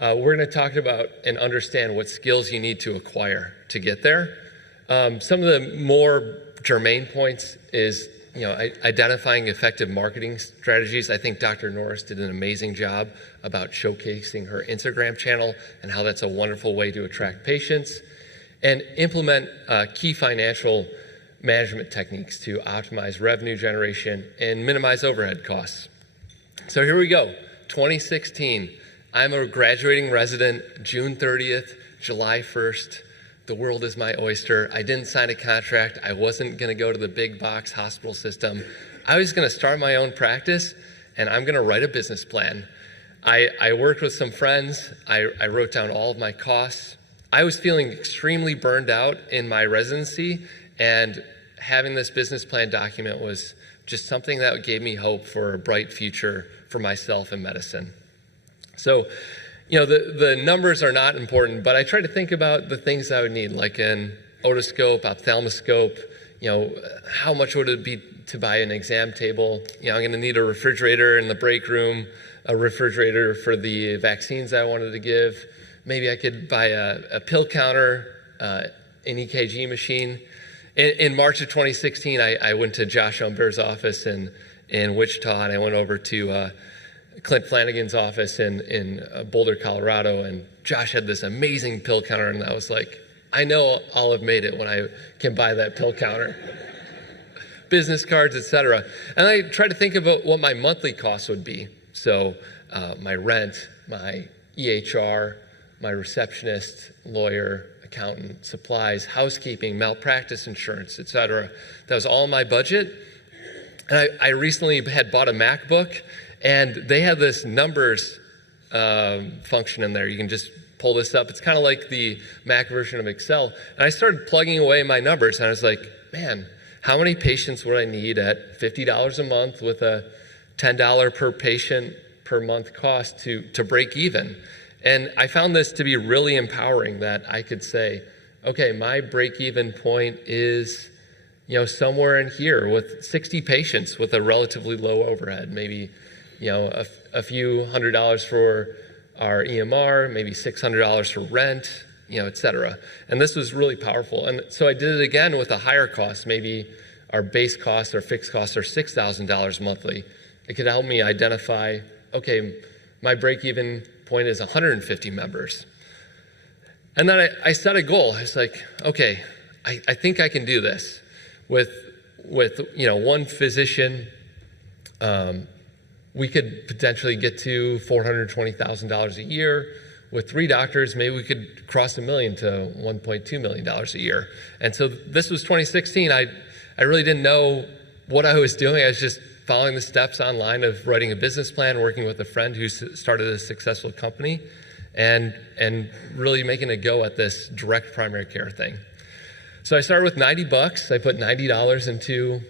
We're going to talk about and understand what skills you need to acquire to get there. Some of the more germane points is, identifying effective marketing strategies. I think Dr. Norris did an amazing job about showcasing her Instagram channel and how that's a wonderful way to attract patients, and implement key financial management techniques to optimize revenue generation and minimize overhead costs. So here we go, 2016. I'm a graduating resident, June 30th, July 1st. The world is my oyster. I didn't sign a contract. I wasn't gonna go to the big box hospital system. I was gonna start my own practice and I'm gonna write a business plan. I worked with some friends. I wrote down all of my costs. I was feeling extremely burned out in my residency, and having this business plan document was just something that gave me hope for a bright future for myself in medicine. So, the numbers are not important, but I try to think about the things I would need, like an otoscope, ophthalmoscope, how much would it be to buy an exam table? I'm gonna need a refrigerator in the break room, a refrigerator for the vaccines I wanted to give. Maybe I could buy a pill counter, an EKG machine. In March of 2016, I went to Josh Umber's office in Wichita, and I went over to Clint Flanagan's office in Boulder, Colorado, and Josh had this amazing pill counter, and I was like, I know I'll have made it when I can buy that pill counter. Business cards, etc. And I tried to think about what my monthly costs would be. So my rent, my EHR, my receptionist, lawyer, accountant, supplies, housekeeping, malpractice insurance, etc. That was all my budget. And I recently had bought a MacBook, and they had this numbers function in there. You can just pull this up. It's kind of like the Mac version of Excel. And I started plugging away my numbers, and I was like, man, how many patients would I need at $50 a month with a $10 per patient per month cost to break even? And I found this to be really empowering, that I could say, okay, my break-even point is, somewhere in here with 60 patients with a relatively low overhead, maybe, a few $100s for our EMR, maybe $600 for rent, et cetera. And this was really powerful. And so I did it again with a higher cost. Maybe our base costs or fixed costs are $6,000 monthly. It could help me identify, okay, my break-even point is 150 members. And then I set a goal. I was like, okay, I think I can do this with one physician. We could potentially get to $420,000 a year. With 3 doctors, maybe we could cross $1 million to $1.2 million a year. And so this was 2016. I really didn't know what I was doing. I was just following the steps online of writing a business plan, working with a friend who started a successful company, and really making a go at this direct primary care thing. So I started with $90. I put $90 into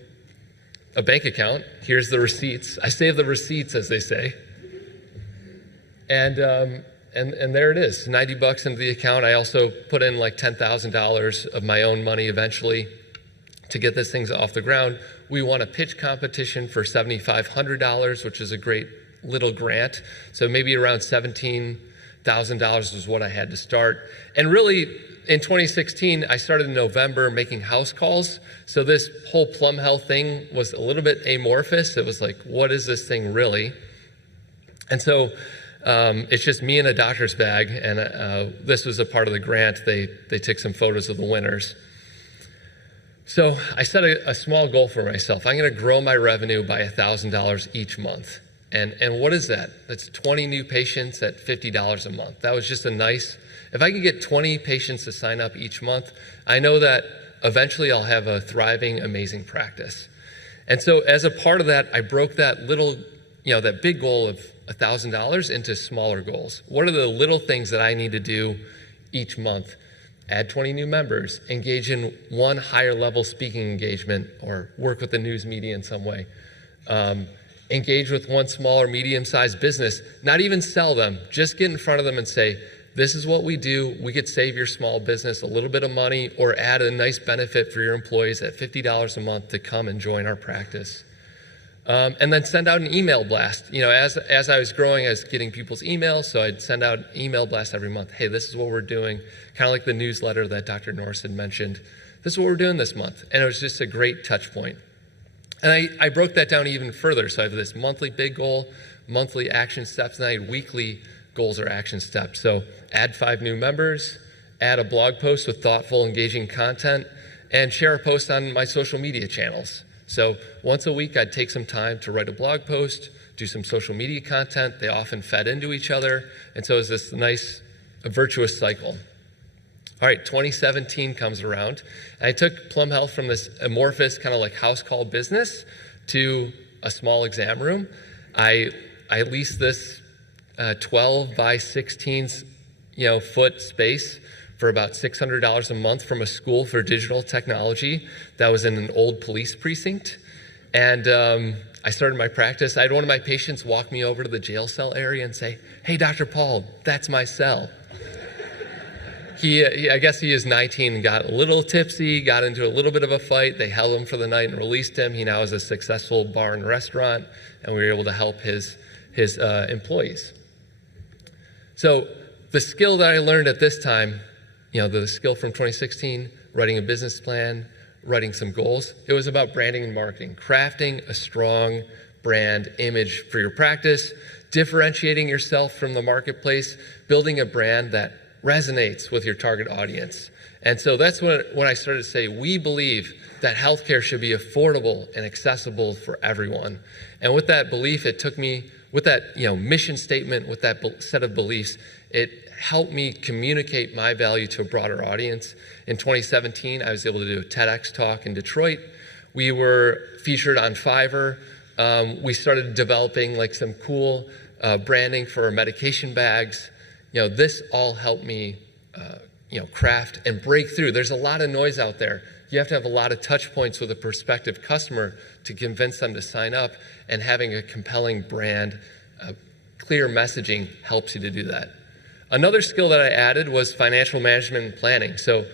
a bank account. Here's the receipts. I save the receipts, as they say. And there it is, $90 into the account. I also put in like $10,000 of my own money eventually to get this thing off the ground. We won a pitch competition for $7,500, which is a great little grant. So maybe around $17,000 was what I had to start. And really, in 2016, I started in November making house calls. So this whole Plum Health thing was a little bit amorphous. It was like, what is this thing really? And so it's just me in a doctor's bag, and this was a part of the grant. They took some photos of the winners. So I set a small goal for myself. I'm going to grow my revenue by $1,000 each month. And what is that? That's 20 new patients at $50 a month. That was just a nice, if I can get 20 patients to sign up each month, I know that eventually I'll have a thriving, amazing practice. And so as a part of that, I broke that little, that big goal of $1,000 into smaller goals. What are the little things that I need to do each month? Add 20 new members, engage in one higher level speaking engagement, or work with the news media in some way. Engage with one small or medium-sized business, not even sell them, just get in front of them and say, this is what we do. We could save your small business a little bit of money, or add a nice benefit for your employees at $50 a month to come and join our practice. And then send out an email blast. As I was growing, I was getting people's emails, so I'd send out an email blast every month. Hey, this is what we're doing. Kind of like the newsletter that Dr. Norris had mentioned. This is what we're doing this month. And it was just a great touch point. And I broke that down even further. So I have this monthly big goal, monthly action steps, and I had weekly goals or action steps. So add 5 new members, add a blog post with thoughtful, engaging content, and share a post on my social media channels. So once a week, I'd take some time to write a blog post, do some social media content. They often fed into each other. And so it was this nice, virtuous cycle. All right, 2017 comes around. And I took Plum Health from this amorphous kind of like house call business to a small exam room. I leased this 12 by 16 foot space for about $600 a month from a school for digital technology that was in an old police precinct. And I started my practice. I had one of my patients walk me over to the jail cell area and say, hey, Dr. Paul, that's my cell. I guess he is 19 and got a little tipsy, got into a little bit of a fight. They held him for the night and released him. He now has a successful bar and restaurant, and we were able to help his employees. So the skill that I learned at this time, the skill from 2016, writing a business plan, writing some goals. It was about branding and marketing, crafting a strong brand image for your practice, differentiating yourself from the marketplace, building a brand that resonates with your target audience. And so that's when I started to say, we believe that healthcare should be affordable and accessible for everyone. And with that belief, it took me, with that mission statement, with that set of beliefs, it helped me communicate my value to a broader audience. In 2017, I was able to do a TEDx talk in Detroit. We were featured on Fiverr. We started developing like some cool branding for our medication bags. This all helped me craft and break through. There's a lot of noise out there. You have to have a lot of touch points with a prospective customer to convince them to sign up, and having a compelling brand, clear messaging helps you to do that. Another skill that I added was financial management and planning. So,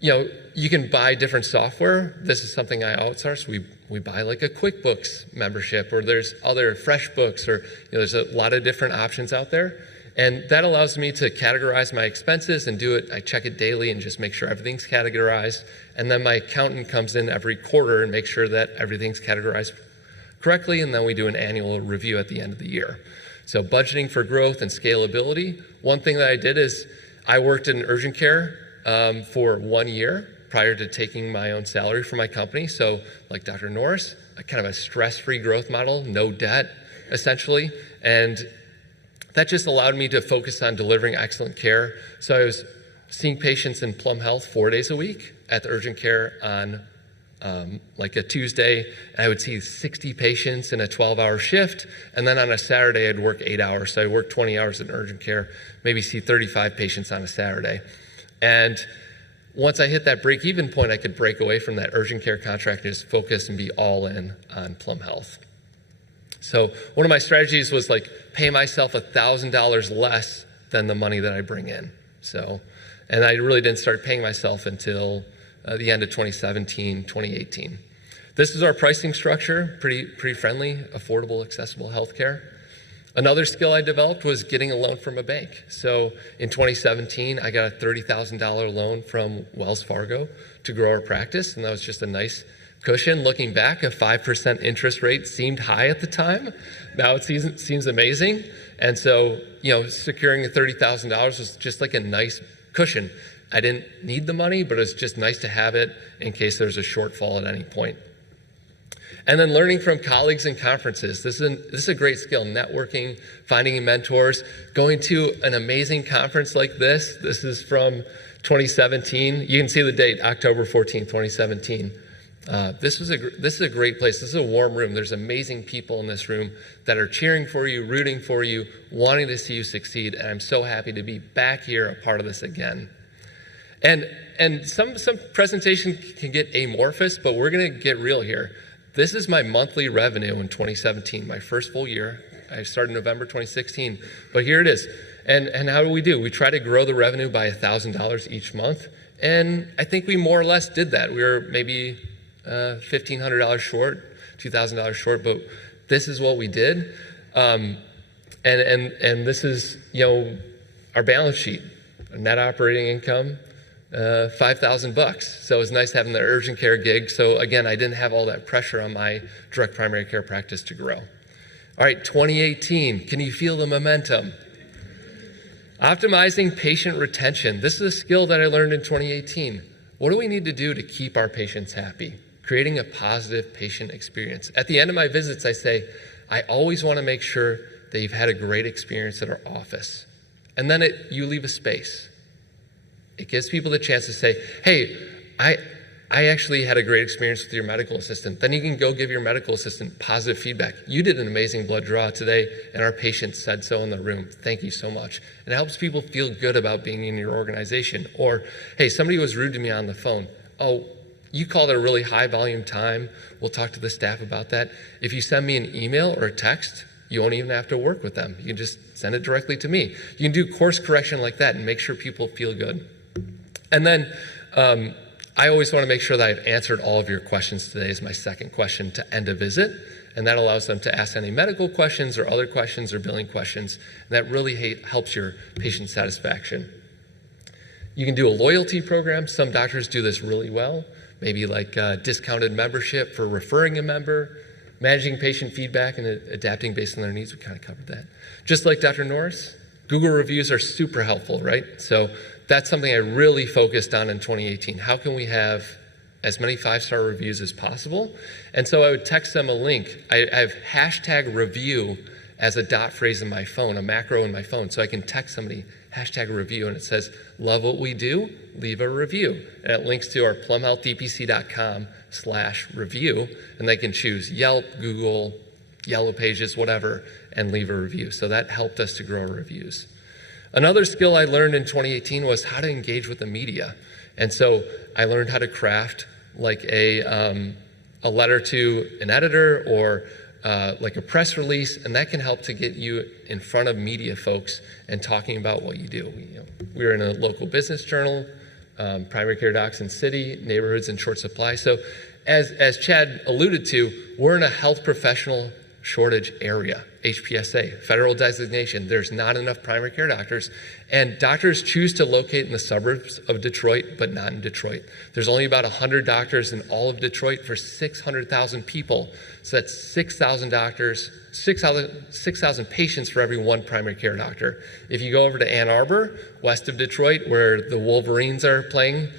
you can buy different software. This is something I outsource. We buy like a QuickBooks membership, or there's other FreshBooks, or there's a lot of different options out there. And that allows me to categorize my expenses and do it. I check it daily and just make sure everything's categorized. And then my accountant comes in every quarter and makes sure that everything's categorized correctly. And then we do an annual review at the end of the year. So budgeting for growth and scalability. One thing that I did is I worked in urgent care for 1 year prior to taking my own salary for my company. So like Dr. Norris, kind of a stress-free growth model, no debt, essentially. And that just allowed me to focus on delivering excellent care. So I was seeing patients in Plum Health 4 days a week at the urgent care on like a Tuesday. And I would see 60 patients in a 12-hour shift. And then on a Saturday, I'd work 8 hours. So I worked 20 hours in urgent care, maybe see 35 patients on a Saturday. And once I hit that break-even point, I could break away from that urgent care contract and just focus and be all in on Plum Health. So one of my strategies was like pay myself $1,000 less than the money that I bring in. So, and I really didn't start paying myself until the end of 2017, 2018. This is our pricing structure, pretty friendly, affordable, accessible healthcare. Another skill I developed was getting a loan from a bank. So in 2017, I got a $30,000 loan from Wells Fargo to grow our practice, and that was just a nice cushion. Looking back, a 5% interest rate seemed high at the time. Now it seems amazing. And so, securing the $30,000 was just like a nice cushion. I didn't need the money, but it's just nice to have it in case there's a shortfall at any point. And then learning from colleagues and conferences. This is a great skill, networking, finding mentors, going to an amazing conference like this. This is from 2017. You can see the date, October 14th, 2017. This is a great place. This is a warm room. There's amazing people in this room that are cheering for you, rooting for you, wanting to see you succeed. And I'm so happy to be back here, a part of this again. And some presentation can get amorphous, but we're going to get real here. This is my monthly revenue in 2017, my first full year. I started in November 2016, but here it is. And how do? We try to grow the revenue by $1,000 each month. And I think we more or less did that. We were maybe $1,500 short, $2,000 short, but this is what we did. And this is, our balance sheet, net operating income, $5,000. So it was nice having the urgent care gig. So again, I didn't have all that pressure on my direct primary care practice to grow. All right, 2018, can you feel the momentum? Optimizing patient retention. This is a skill that I learned in 2018. What do we need to do to keep our patients happy? Creating a positive patient experience. At the end of my visits, I say, I always want to make sure that you've had a great experience at our office. And then you leave a space. It gives people the chance to say, hey, I actually had a great experience with your medical assistant. Then you can go give your medical assistant positive feedback. You did an amazing blood draw today, and our patient said so in the room. Thank you so much. And it helps people feel good about being in your organization. Or, hey, somebody was rude to me on the phone. Oh, you called at a really high volume time. We'll talk to the staff about that. If you send me an email or a text, you won't even have to work with them. You can just send it directly to me. You can do course correction like that and make sure people feel good. And then I always want to make sure that I've answered all of your questions today is my second question to end a visit. And that allows them to ask any medical questions or other questions or billing questions. And that really helps your patient satisfaction. You can do a loyalty program. Some doctors do this really well. maybe like discounted membership for referring a member, managing patient feedback and adapting based on their needs. We kind of covered that. Just like Dr. Norris, Google reviews are super helpful, right? So that's something I really focused on in 2018. How can we have as many 5-star reviews as possible? And so I would text them a link. I have hashtag review as a dot phrase in my phone, a macro in my phone, so I can text somebody hashtag review, and it says, love what we do, leave a review. And it links to our plumhealthdpc.com/review, and they can choose Yelp, Google, Yellow Pages, whatever, and leave a review. So that helped us to grow our reviews. Another skill I learned in 2018 was how to engage with the media. And so I learned how to craft like a letter to an editor or like a press release, and that can help to get you in front of media folks and talking about what you do. We're in a local business journal, primary care docs in city, neighborhoods in short supply. So as Chad alluded to, we're in a health professional shortage area, HPSA, federal designation. There's not enough primary care doctors, and doctors choose to locate in the suburbs of Detroit, but not in Detroit. There's only about 100 doctors in all of Detroit for 600,000 people. So that's 6,000 doctors, 6,000 patients for every one primary care doctor. If you go over to Ann Arbor, west of Detroit, where the Wolverines are playing,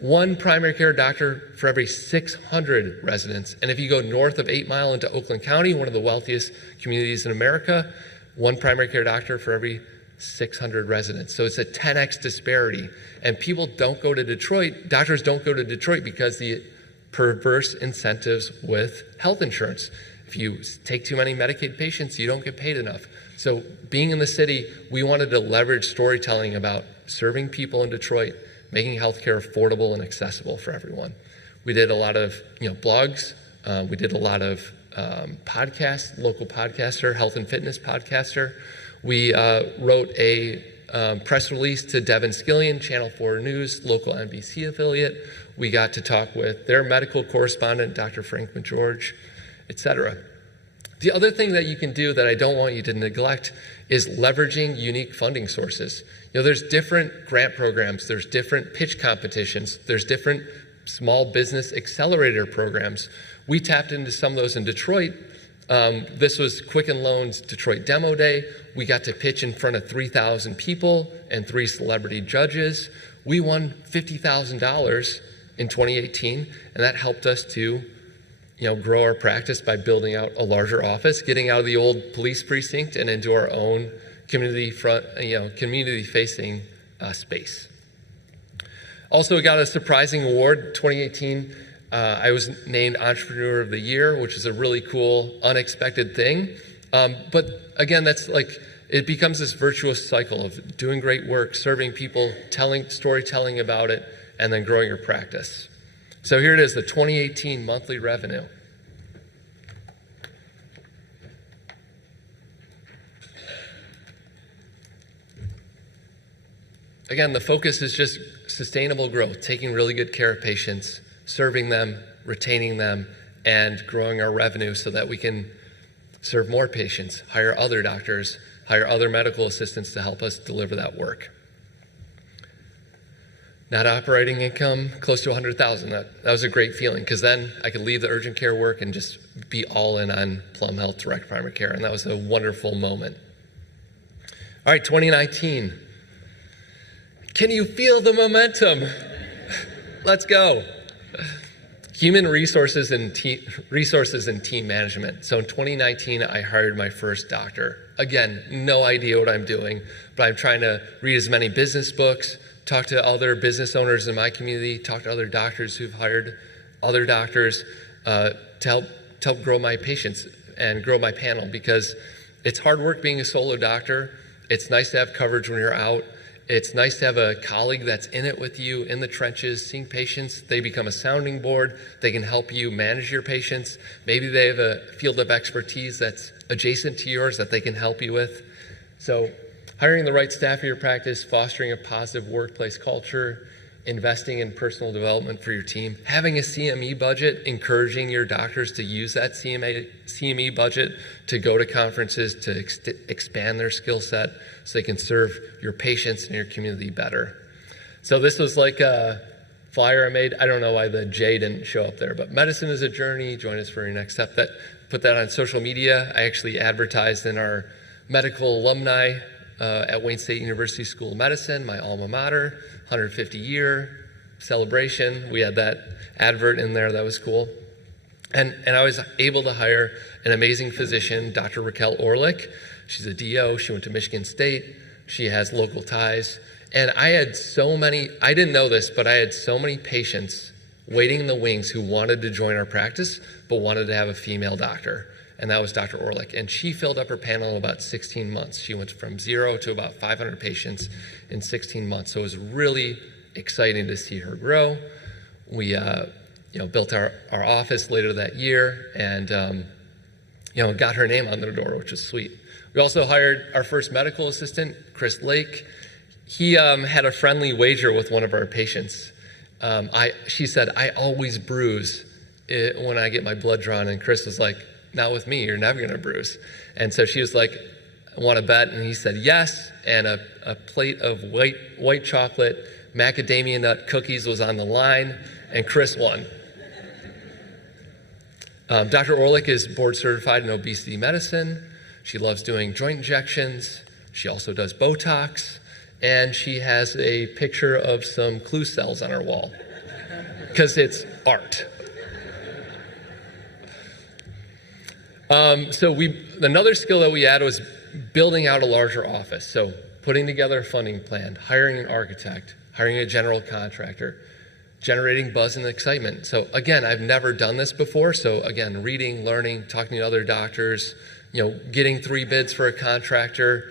one primary care doctor for every 600 residents. And if you go north of 8 Mile into Oakland County, one of the wealthiest communities in America, one primary care doctor for every 600 residents. So it's a 10x disparity. And people don't go to Detroit, doctors don't go to Detroit because the perverse incentives with health insurance. If you take too many Medicaid patients, you don't get paid enough. So being in the city, we wanted to leverage storytelling about serving people in Detroit, making healthcare affordable and accessible for everyone. We did a lot of blogs. We did a lot of podcasts, local podcaster, health and fitness podcaster. We wrote a press release to Devin Skillian, Channel 4 News, local NBC affiliate. We got to talk with their medical correspondent, Dr. Frank McGeorge, etc. The other thing that you can do that I don't want you to neglect is leveraging unique funding sources. There's different grant programs, there's different pitch competitions, there's different small business accelerator programs. We tapped into some of those in Detroit. This was Quicken Loans Detroit Demo Day. We got to pitch in front of 3,000 people and 3 celebrity judges. We won $50,000 in 2018, and that helped us to grow our practice by building out a larger office, getting out of the old police precinct and into our own community-facing space. Also, we got a surprising award, 2018. I was named Entrepreneur of the Year, which is a really cool, unexpected thing. But again, that's it becomes this virtuous cycle of doing great work, serving people, storytelling about it, and then growing your practice. So here it is, the 2018 monthly revenue. Again, the focus is just sustainable growth, taking really good care of patients, serving them, retaining them, and growing our revenue so that we can serve more patients, hire other doctors, hire other medical assistants to help us deliver that work. Net operating income, close to $100,000. That was a great feeling because then I could leave the urgent care work and just be all in on Plum Health Direct Primary Care, and that was a wonderful moment. All right, 2019. Can you feel the momentum? Let's go. Human resources and team management. So in 2019, I hired my first doctor. Again, no idea what I'm doing, but I'm trying to read as many business books, talk to other business owners in my community, talk to other doctors who've hired other doctors to help grow my patients and grow my panel, because it's hard work being a solo doctor. It's nice to have coverage when you're out. It's nice to have a colleague that's in it with you in the trenches, seeing patients. They become a sounding board. They can help you manage your patients. Maybe they have a field of expertise that's adjacent to yours that they can help you with. So hiring the right staff for your practice, fostering a positive workplace culture, investing in personal development for your team, having a CME budget, encouraging your doctors to use that CME budget to go to conferences, to expand their skill set so they can serve your patients and your community better. So this was like flyer I made. I don't know why the J didn't show up there, but medicine is a journey. Join us for your next step. Put that on social media. I actually advertised in our medical alumni at Wayne State University School of Medicine, my alma mater, 150-year celebration. We had that advert in there. That was cool. And I was able to hire an amazing physician, Dr. Raquel Orlick. She's a DO. She went to Michigan State. She has local ties. And I had so many, I didn't know this, but I had so many patients waiting in the wings who wanted to join our practice, but wanted to have a female doctor. And that was Dr. Orlick. And she filled up her panel in about 16 months. She went from 0 to about 500 patients in 16 months. So it was really exciting to see her grow. We built our office later that year and got her name on the door, which was sweet. We also hired our first medical assistant, Chris Lake. He had a friendly wager with one of our patients. She said, I always bruise when I get my blood drawn. And Chris was like, not with me, you're never gonna bruise. And so she was like, want to bet? And he said yes. And a plate of white chocolate macadamia nut cookies was on the line, and Chris won. Dr. Orlick is board certified in obesity medicine. She loves doing joint injections. She also does Botox. And she has a picture of some clue cells on her wall because it's art. Another skill that we had was building out a larger office. So putting together a funding plan, hiring an architect, hiring a general contractor, generating buzz and excitement. So again, I've never done this before. So again, reading, learning, talking to other doctors, getting 3 bids for a contractor,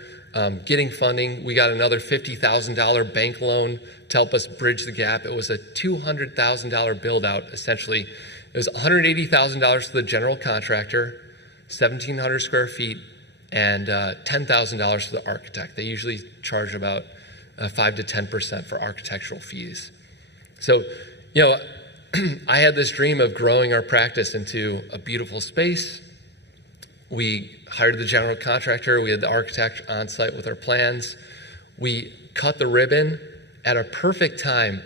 getting funding. We got another $50,000 bank loan to help us bridge the gap. It was a $200,000 build out, essentially. It was $180,000 to the general contractor, 1,700 square feet, and $10,000 to the architect. They usually charge about 5 to 10% for architectural fees. So, I had this dream of growing our practice into a beautiful space. We hired the general contractor. We had the architect on site with our plans. We cut the ribbon at a perfect time,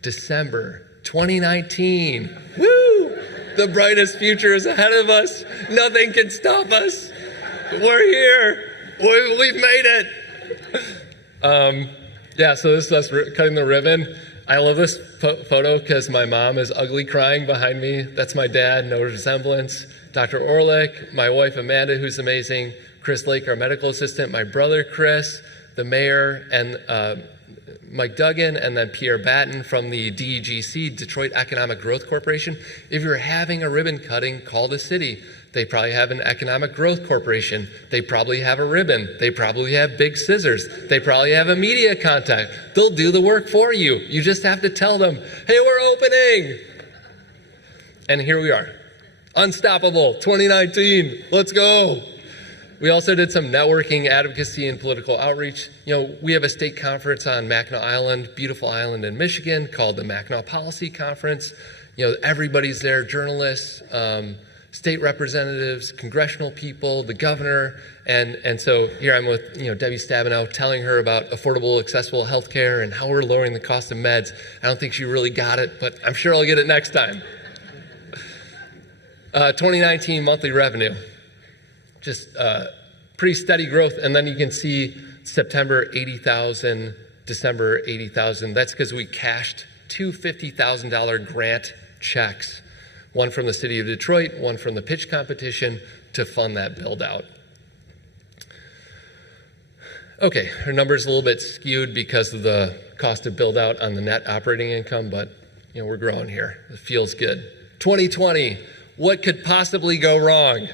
December 2019. Woo! The brightest future is ahead of us. Nothing can stop us. We're here. We've made it. So this is us cutting the ribbon. I love this photo because my mom is ugly crying behind me. That's my dad, no resemblance. Dr. Orlick, my wife Amanda, who's amazing, Chris Lake, our medical assistant, my brother Chris, the mayor, and Mike Duggan, and then Pierre Batten from the DEGC, Detroit Economic Growth Corporation. If you're having a ribbon cutting, call the city. They probably have an economic growth corporation. They probably have a ribbon. They probably have big scissors. They probably have a media contact. They'll do the work for you. You just have to tell them, hey, we're opening. And here we are. Unstoppable, 2019, let's go. We also did some networking, advocacy, and political outreach. We have a state conference on Mackinac Island, beautiful island in Michigan, called the Mackinac Policy Conference. Everybody's there, journalists, state representatives, congressional people, the governor, and so here I'm with Debbie Stabenow, telling her about affordable, accessible healthcare and how we're lowering the cost of meds. I don't think she really got it, but I'm sure I'll get it next time. 2019 monthly revenue, just pretty steady growth, and then you can see September 80,000, December 80,000. That's because we cashed 2 $50,000 grant checks. One from the city of Detroit, one from the pitch competition to fund that build out. Okay, our number's a little bit skewed because of the cost of build out on the net operating income, but we're growing here. It feels good. 2020, what could possibly go wrong?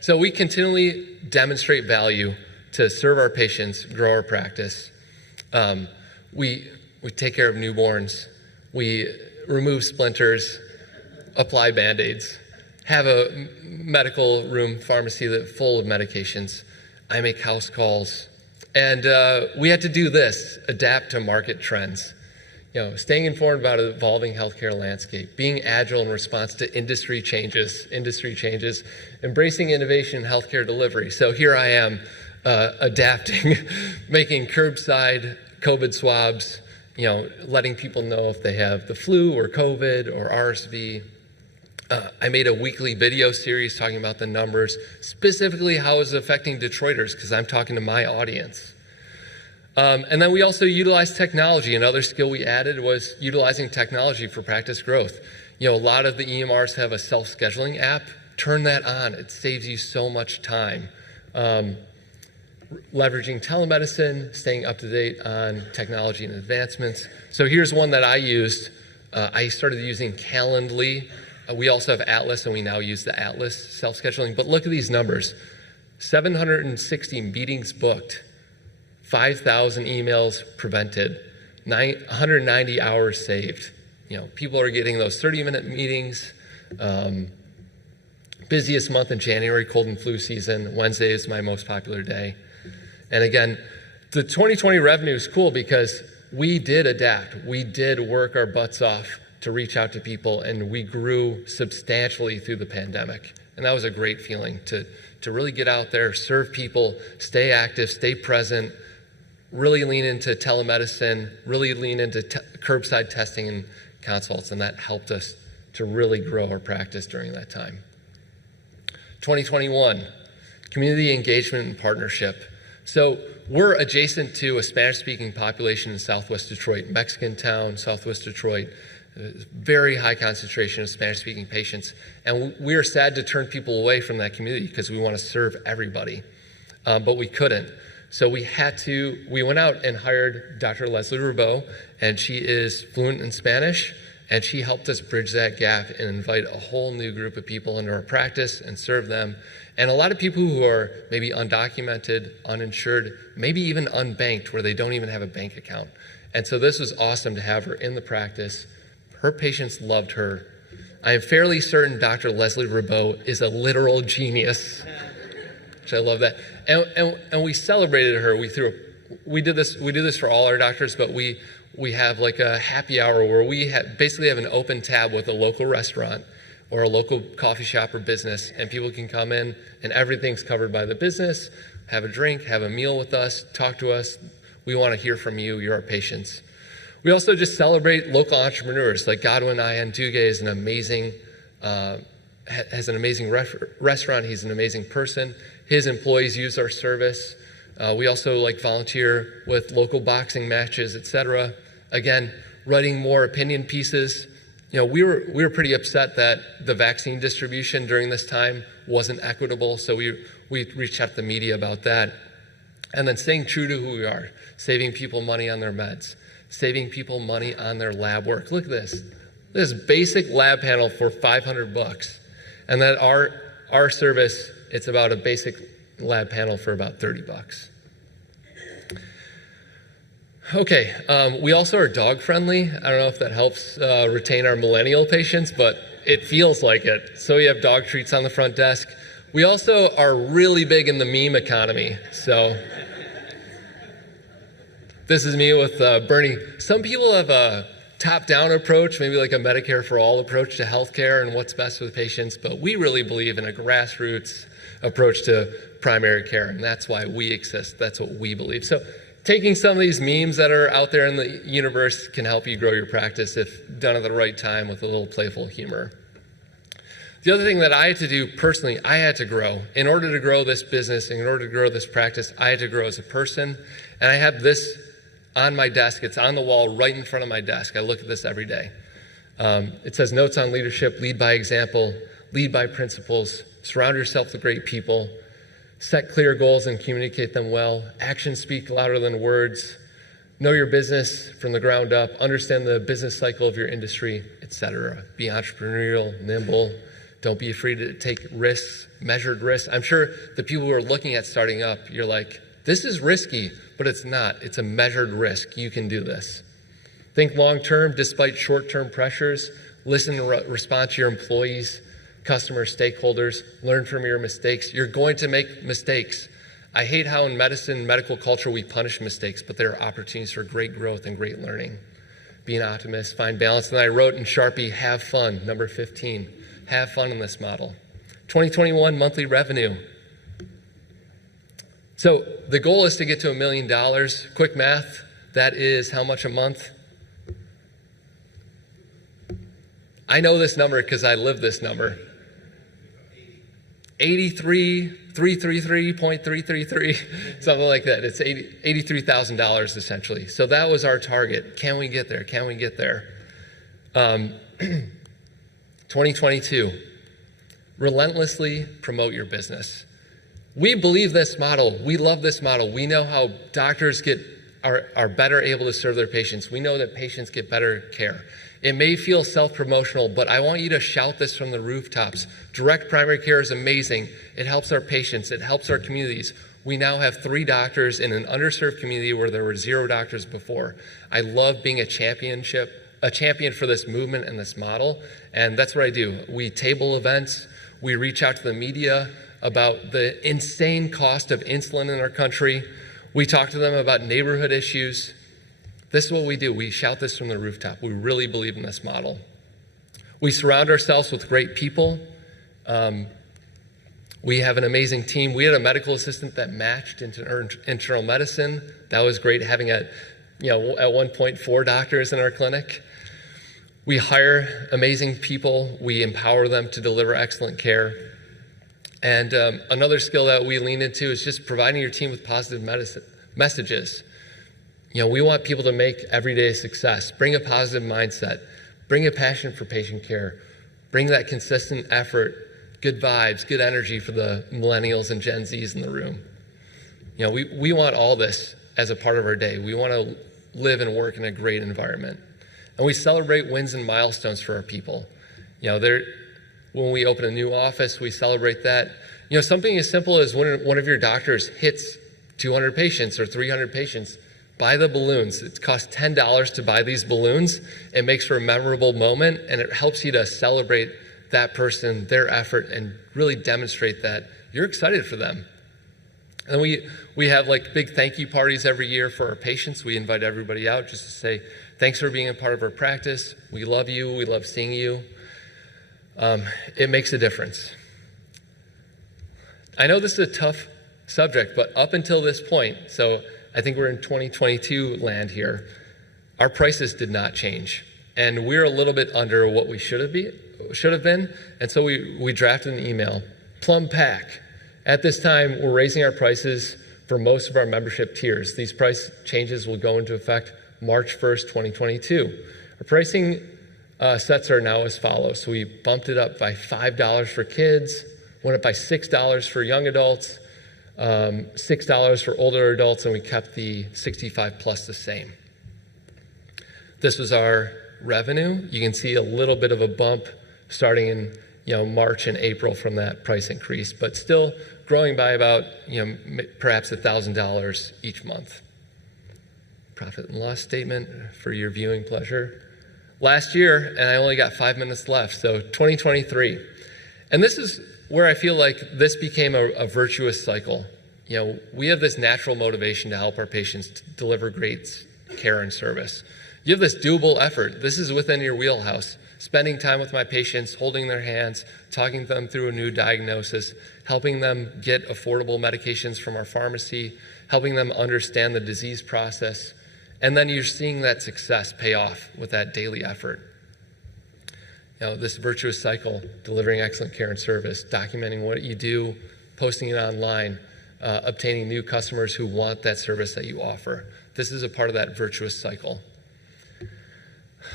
So we continually demonstrate value to serve our patients, grow our practice. We take care of newborns. We remove splinters, apply Band-Aids, have a medical room pharmacy that's full of medications. I make house calls. And we had to do this, adapt to market trends. Staying informed about an evolving healthcare landscape, being agile in response to industry changes, embracing innovation in healthcare delivery. So here I am adapting, making curbside COVID swabs letting people know if they have the flu or COVID or RSV. I made a weekly video series talking about the numbers, specifically how it's affecting Detroiters, because I'm talking to my audience. And then we also utilized technology. Another skill we added was utilizing technology for practice growth. A lot of the EMRs have a self-scheduling app. Turn that on. It saves you so much time. Leveraging telemedicine, staying up to date on technology and advancements. So here's one that I used. I started using Calendly. We also have Atlas, and we now use the Atlas self-scheduling. But look at these numbers. 760 meetings booked, 5,000 emails prevented, 190 hours saved. People are getting those 30-minute meetings. Busiest month in January, cold and flu season. Wednesday is my most popular day. And again, the 2020 revenue is cool because we did adapt. We did work our butts off to reach out to people, and we grew substantially through the pandemic. And that was a great feeling to really get out there, serve people, stay active, stay present, really lean into telemedicine, really lean into curbside testing and consults, and that helped us to really grow our practice during that time. 2021, community engagement and partnership. So we're adjacent to a Spanish-speaking population in Southwest Detroit, Mexican town, Southwest Detroit. Very high concentration of Spanish-speaking patients. And we are sad to turn people away from that community because we want to serve everybody. But we couldn't. So we went out and hired Dr. Leslie Rabeau, and she is fluent in Spanish, and she helped us bridge that gap and invite a whole new group of people into our practice and serve them. And a lot of people who are maybe undocumented, uninsured, maybe even unbanked, where they don't even have a bank account. And so this was awesome to have her in the practice. Her patients loved her. I am fairly certain Dr. Leslie Rabeau is a literal genius, which I love that. And we celebrated her. We do this for all our doctors, but we have like a happy hour where we basically have an open tab with a local restaurant or a local coffee shop or business, and people can come in and everything's covered by the business, have a drink, have a meal with us, talk to us. We want to hear from you. You're our patients. We also just celebrate local entrepreneurs. Like Godwin Ayantuge is has an amazing restaurant. He's an amazing person. His employees use our service. We also volunteer with local boxing matches, etc. Again, writing more opinion pieces. We were pretty upset that the vaccine distribution during this time wasn't equitable, so we reached out to the media about that. And then staying true to who we are, saving people money on their meds, saving people money on their lab work. Look at this. This basic lab panel for $500. And that our service, it's about a basic lab panel for about $30. Okay, we also are dog friendly. I don't know if that helps retain our millennial patients, but it feels like it. So we have dog treats on the front desk. We also are really big in the meme economy. So this is me with Bernie. Some people have a top-down approach, maybe like a Medicare for all approach to healthcare and what's best for the patients, but we really believe in a grassroots approach to primary care, and that's why we exist. That's what we believe. So taking some of these memes that are out there in the universe can help you grow your practice if done at the right time with a little playful humor. The other thing that I had to do personally, I had to grow. In order to grow this business, and in order to grow this practice, I had to grow as a person. And I have this on my desk. It's on the wall right in front of my desk. I look at this every day. It says notes on leadership: lead by example, lead by principles, surround yourself with great people, set clear goals and communicate them well, actions speak louder than words, know your business from the ground up, understand the business cycle of your industry, etc. Be entrepreneurial, nimble, don't be afraid to take risks, measured risks. I'm sure the people who are looking at starting up, you're like, this is risky, but it's not. It's a measured risk. You can do this. Think long-term despite short-term pressures. Listen and respond to your employees, customers, stakeholders. Learn from your mistakes. You're going to make mistakes. I hate how in medicine, medical culture, we punish mistakes, but there are opportunities for great growth and great learning. Be an optimist, find balance. And I wrote in Sharpie, have fun, number 15. Have fun in this model. 2021 monthly revenue. So the goal is to get to $1 million. Quick math, that is how much a month? I know this number because I live this number. 83,333.333, something like that. It's $83,000 essentially. So that was our target. Can we get there? Can we get there? 2022, relentlessly promote your business. We believe this model. We love this model. We know how doctors are better able to serve their patients. We know that patients get better care. It may feel self-promotional, but I want you to shout this from the rooftops. Direct primary care is amazing. It helps our patients. It helps our communities. We now have 3 doctors in an underserved community where there were 0 doctors before. I love being a champion for this movement and this model, and that's what I do. We table events. We reach out to the media about the insane cost of insulin in our country. We talk to them about neighborhood issues. This is what we do. We shout this from the rooftop. We really believe in this model. We surround ourselves with great people. We have an amazing team. We had a medical assistant that matched into internal medicine. That was great, having at one point 4 doctors in our clinic. We hire amazing people. We empower them to deliver excellent care. And another skill that we lean into is just providing your team with positive messages. We want people to make every day a success. Bring a positive mindset. Bring a passion for patient care. Bring that consistent effort, good vibes, good energy for the millennials and Gen Zs in the room. We want all this as a part of our day. We want to live and work in a great environment. And we celebrate wins and milestones for our people. When we open a new office, we celebrate that. Something as simple as when one of your doctors hits 200 patients or 300 patients, buy the balloons. It costs $10 to buy these balloons. It makes for a memorable moment, and it helps you to celebrate that person, their effort, and really demonstrate that you're excited for them. And we have big thank you parties every year for our patients. We invite everybody out just to say, thanks for being a part of our practice. We love you. We love seeing you. It makes a difference. I know this is a tough subject, but up until this point, so I think we're in 2022 land here, our prices did not change. And we're a little bit under what we should have been. And so we drafted an email, plum pack. At this time, we're raising our prices for most of our membership tiers. These price changes will go into effect March 1st, 2022. Our pricing sets are now as follows. So we bumped it up by $5 for kids, went up by $6 for young adults, $6 for older adults, and we kept the 65 plus the same. This was our revenue. You can see a little bit of a bump starting in March and April from that price increase, but still growing by about perhaps $1,000 each month. Profit and loss statement for your viewing pleasure. Last year, and I only got 5 minutes left, so 2023. And this is where I feel like this became a virtuous cycle. We have this natural motivation to help our patients to deliver great care and service. You have this doable effort. This is within your wheelhouse. Spending time with my patients, holding their hands, talking them through a new diagnosis, helping them get affordable medications from our pharmacy, helping them understand the disease process. And then you're seeing that success pay off with that daily effort. This virtuous cycle, delivering excellent care and service, documenting what you do, posting it online, obtaining new customers who want that service that you offer. This is a part of that virtuous cycle.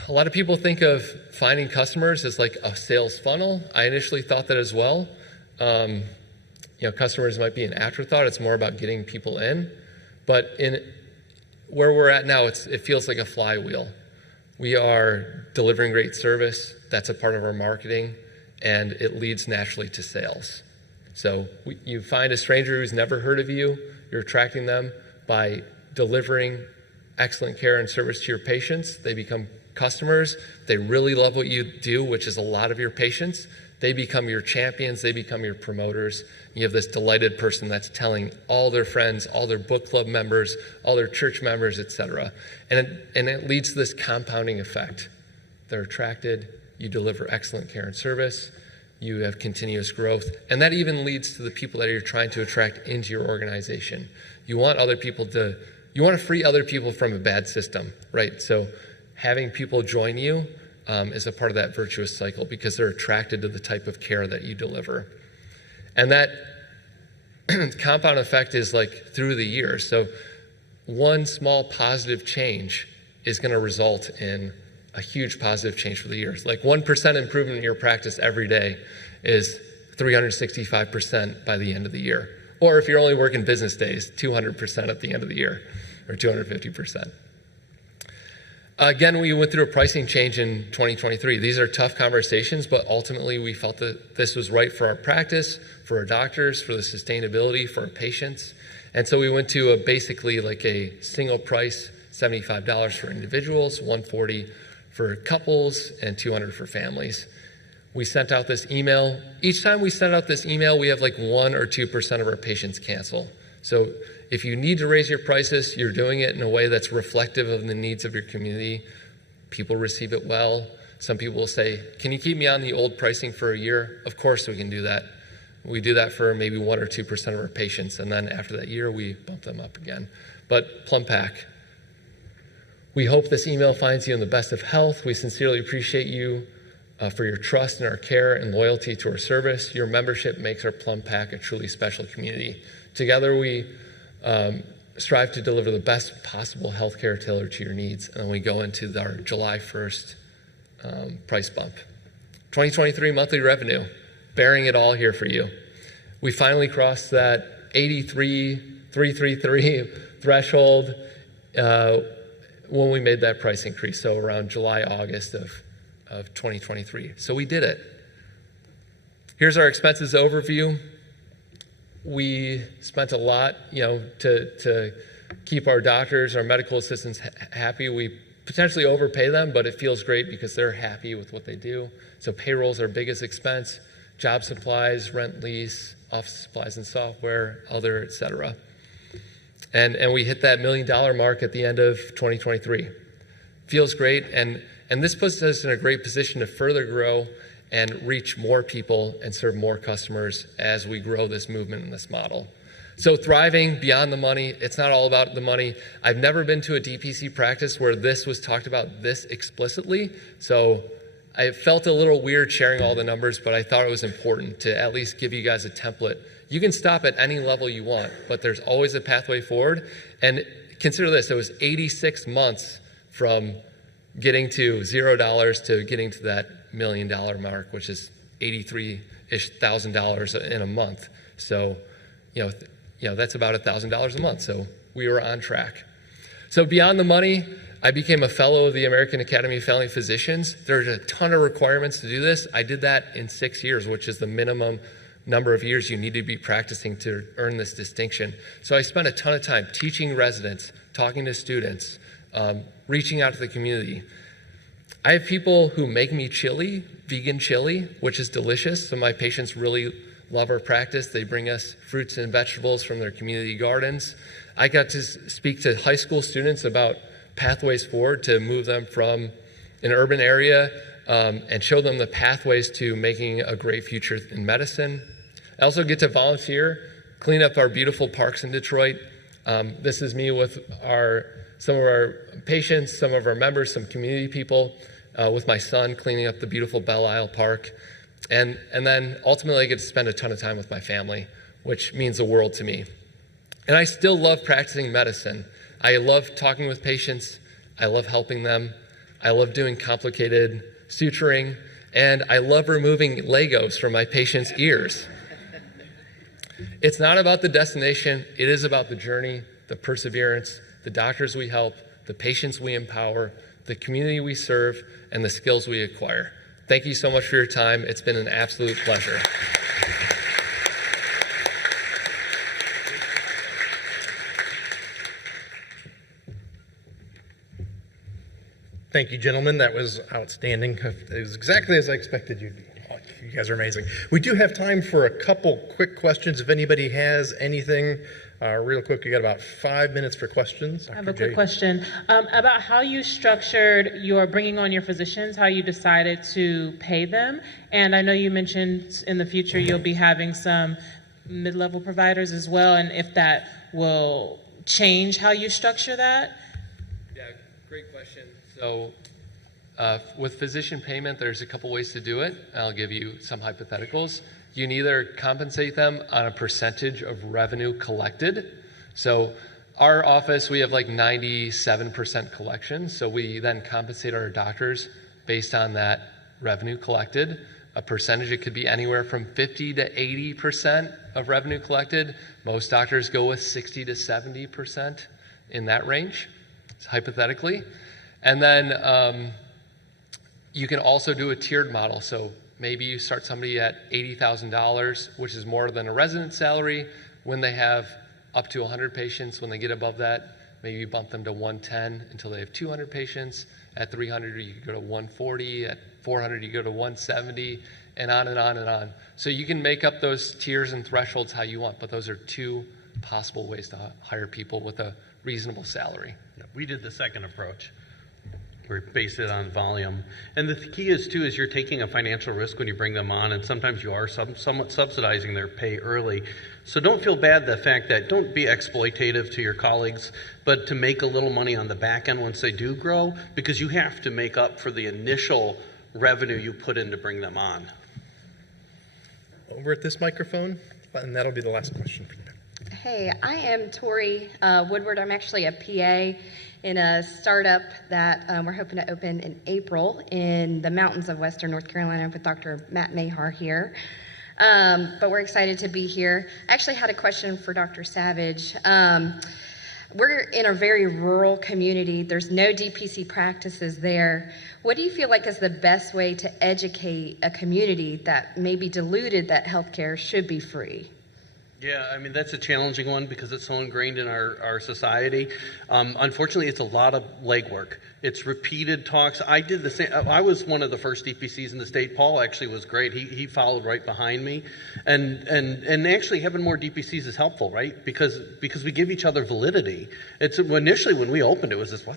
A lot of people think of finding customers as like a sales funnel. I initially thought that as well. Customers might be an afterthought. It's more about getting people in. But in where we're at now, it feels like a flywheel. We are delivering great service. That's a part of our marketing, and it leads naturally to sales. So you find a stranger who's never heard of you. You're attracting them by delivering excellent care and service to your patients. They become customers. They really love what you do, which is a lot of your patients. They become your champions. They become your promoters. You have this delighted person that's telling all their friends, all their book club members, all their church members, etc. And it leads to this compounding effect. They're attracted. You deliver excellent care and service. You have continuous growth. And that even leads to the people that you're trying to attract into your organization. You want to free other people from a bad system, right? So having people join you is a part of that virtuous cycle because they're attracted to the type of care that you deliver. And that compound effect is like through the years. So one small positive change is going to result in a huge positive change for the years. Like 1% improvement in your practice every day is 365% by the end of the year. Or if you're only working business days, 200% at the end of the year, or 250%. Again, we went through a pricing change in 2023. These are tough conversations, but ultimately we felt that this was right for our practice, for our doctors, for the sustainability, for our patients. And so we went to basically like a single price, $75 for individuals, $140 for couples, and $200 for families. We sent out this email. Each time we send out this email, we have like 1 or 2% of our patients cancel. So if you need to raise your prices, you're doing it in a way that's reflective of the needs of your community. People receive it well. Some people will say, can you keep me on the old pricing for a year? Of course we can do that. We do that for maybe 1 or 2% of our patients, and then after that year, we bump them up again. But PlumPack, we hope this email finds you in the best of health. We sincerely appreciate you for your trust in our care and loyalty to our service. Your membership makes our PlumPack a truly special community. Together, we strive to deliver the best possible healthcare tailored to your needs, and then we go into our July 1st price bump. 2023 monthly revenue, bearing it all here for you. We finally crossed that 83,333 threshold when we made that price increase, so around July, August of 2023. So we did it. Here's our expenses overview. We spent a lot, to keep our doctors, our medical assistants happy. We potentially overpay them, but it feels great because they're happy with what they do. So payroll's our biggest expense, job supplies, rent, lease, office supplies and software, other, et cetera. And we hit that $1 million mark at the end of 2023. Feels great, and this puts us in a great position to further grow and reach more people and serve more customers as we grow this movement and this model. So thriving beyond the money, it's not all about the money. I've never been to a DPC practice where this was talked about this explicitly, so I felt a little weird sharing all the numbers, but I thought it was important to at least give you guys a template. You can stop at any level you want, but there's always a pathway forward. And consider this, it was 86 months from getting to $0 to getting to that $1 million mark, which is $83,000 in a month. So, that's about $1,000 a month. So we were on track. So beyond the money, I became a fellow of the American Academy of Family Physicians. There's a ton of requirements to do this. I did that in 6 years, which is the minimum number of years you need to be practicing to earn this distinction. So I spent a ton of time teaching residents, talking to students, reaching out to the community. I have people who make me chili, vegan chili, which is delicious. So my patients really love our practice. They bring us fruits and vegetables from their community gardens. I got to speak to high school students about pathways forward to move them from an urban area and show them the pathways to making a great future in medicine. I also get to volunteer, clean up our beautiful parks in Detroit. This is me with some of our patients, some of our members, some community people, with my son cleaning up the beautiful Belle Isle Park. And then ultimately I get to spend a ton of time with my family, which means the world to me. And I still love practicing medicine. I love talking with patients. I love helping them. I love doing complicated suturing. And I love removing Legos from my patients' ears. It's not about the destination. It is about the journey, the perseverance, the doctors we help, the patients we empower, the community we serve, and the skills we acquire. Thank you so much for your time. It's been an absolute pleasure. Thank you, gentlemen. That was outstanding. It was exactly as I expected you'd be. Oh, you guys are amazing. We do have time for a couple quick questions. If anybody has anything, real quick, you got about 5 minutes for questions. I have a quick question about how you structured your bringing on your physicians, how you decided to pay them. And I know you mentioned in the future you'll be having some mid-level providers as well, and if that will change how you structure that. Yeah, great question. So With physician payment, there's a couple ways to do it. I'll give you some hypotheticals. You can either compensate them on a percentage of revenue collected. So our office, we have like 97% collection. So we then compensate our doctors based on that revenue collected. A percentage, it could be anywhere from 50 to 80% of revenue collected. Most doctors go with 60 to 70% in that range, hypothetically. And then you can also do a tiered model. So maybe you start somebody at $80,000, which is more than a resident salary. When they have up to 100 patients, when they get above that, maybe you bump them to 110 until they have 200 patients. At 300, you go to 140. At 400, you go to 170, and on and on and on. So you can make up those tiers and thresholds how you want, but those are two possible ways to hire people with a reasonable salary. Yeah, we did the second approach. We based it on volume. And the key is, too, is you're taking a financial risk when you bring them on, and sometimes you are somewhat subsidizing their pay early. So don't feel bad the fact that don't be exploitative to your colleagues, but to make a little money on the back end once they do grow, because you have to make up for the initial revenue you put in to bring them on. Over at this microphone, and that'll be the last question. Hey, I am Tori Woodward. I'm actually a PA in a startup that we're hoping to open in April in the mountains of Western North Carolina with Dr. Matt Mahar here. But we're excited to be here. I actually had a question for Dr. Savage. We're in a very rural community. There's no DPC practices there. What do you feel like is the best way to educate a community that may be deluded that healthcare should be free? Yeah, I mean, that's a challenging one because it's so ingrained in our society. Unfortunately, it's a lot of legwork. It's repeated talks. I did the same. I was one of the first DPCs in the state. Paul actually was great. He followed right behind me. And actually having more DPCs is helpful, right? Because we give each other validity. It's initially when we opened, it was this,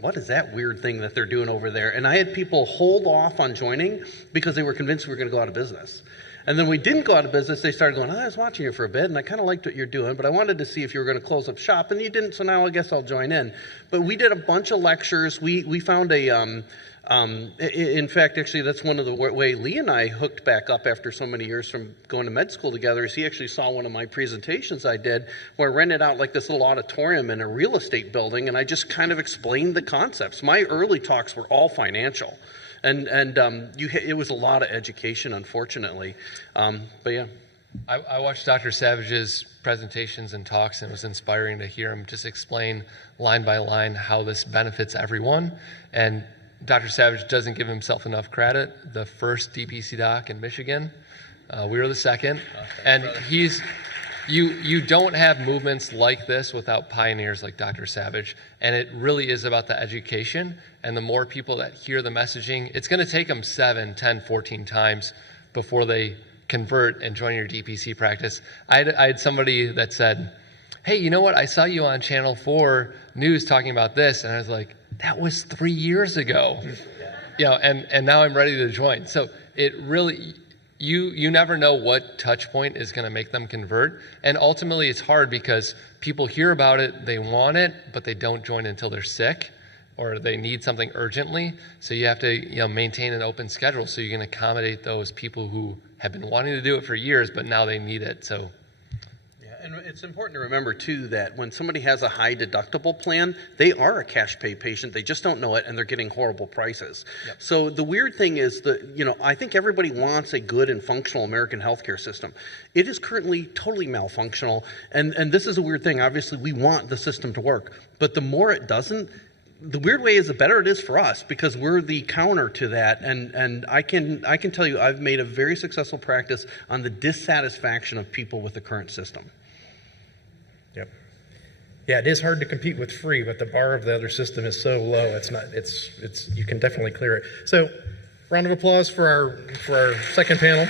what is that weird thing that they're doing over there? And I had people hold off on joining because they were convinced we were going to go out of business. And then we didn't go out of business. They started going, I was watching you for a bit, and I kind of liked what you're doing, but I wanted to see if you were going to close up shop, and you didn't, so now I guess I'll join in. But we did a bunch of lectures. We found in fact, actually, that's one of the way Lee and I hooked back up after so many years from going to med school together is he actually saw one of my presentations I did where I rented out like this little auditorium in a real estate building, and I just kind of explained the concepts. My early talks were all financial. And it was a lot of education, unfortunately. But yeah. I watched Dr. Savage's presentations and talks, and it was inspiring to hear him just explain line by line how this benefits everyone. And Dr. Savage doesn't give himself enough credit. The first DPC doc in Michigan, we were the second. And you don't have movements like this without pioneers like Dr. Savage. And it really is about the education. And the more people that hear the messaging, it's going to take them 7, 10, 14 times before they convert and join your DPC practice. I had somebody that said, hey, you know what? I saw you on Channel 4 News talking about this. And I was like, that was 3 years ago. And now I'm ready to join. So it really... You never know what touch point is going to make them convert. And ultimately, it's hard because people hear about it, they want it, but they don't join until they're sick or they need something urgently. So you have to maintain an open schedule so you can accommodate those people who have been wanting to do it for years, but now they need it. So. And it's important to remember, too, that when somebody has a high deductible plan, they are a cash pay patient. They just don't know it, and they're getting horrible prices. Yep. So the weird thing is that, I think everybody wants a good and functional American healthcare system. It is currently totally malfunctional, and this is a weird thing. Obviously, we want the system to work, but the more it doesn't, the weird way is the better it is for us because we're the counter to that. And I can tell you I've made a very successful practice on the dissatisfaction of people with the current system. Yep. Yeah, it is hard to compete with free, but the bar of the other system is so low. You can definitely clear it. So, round of applause for our second panel.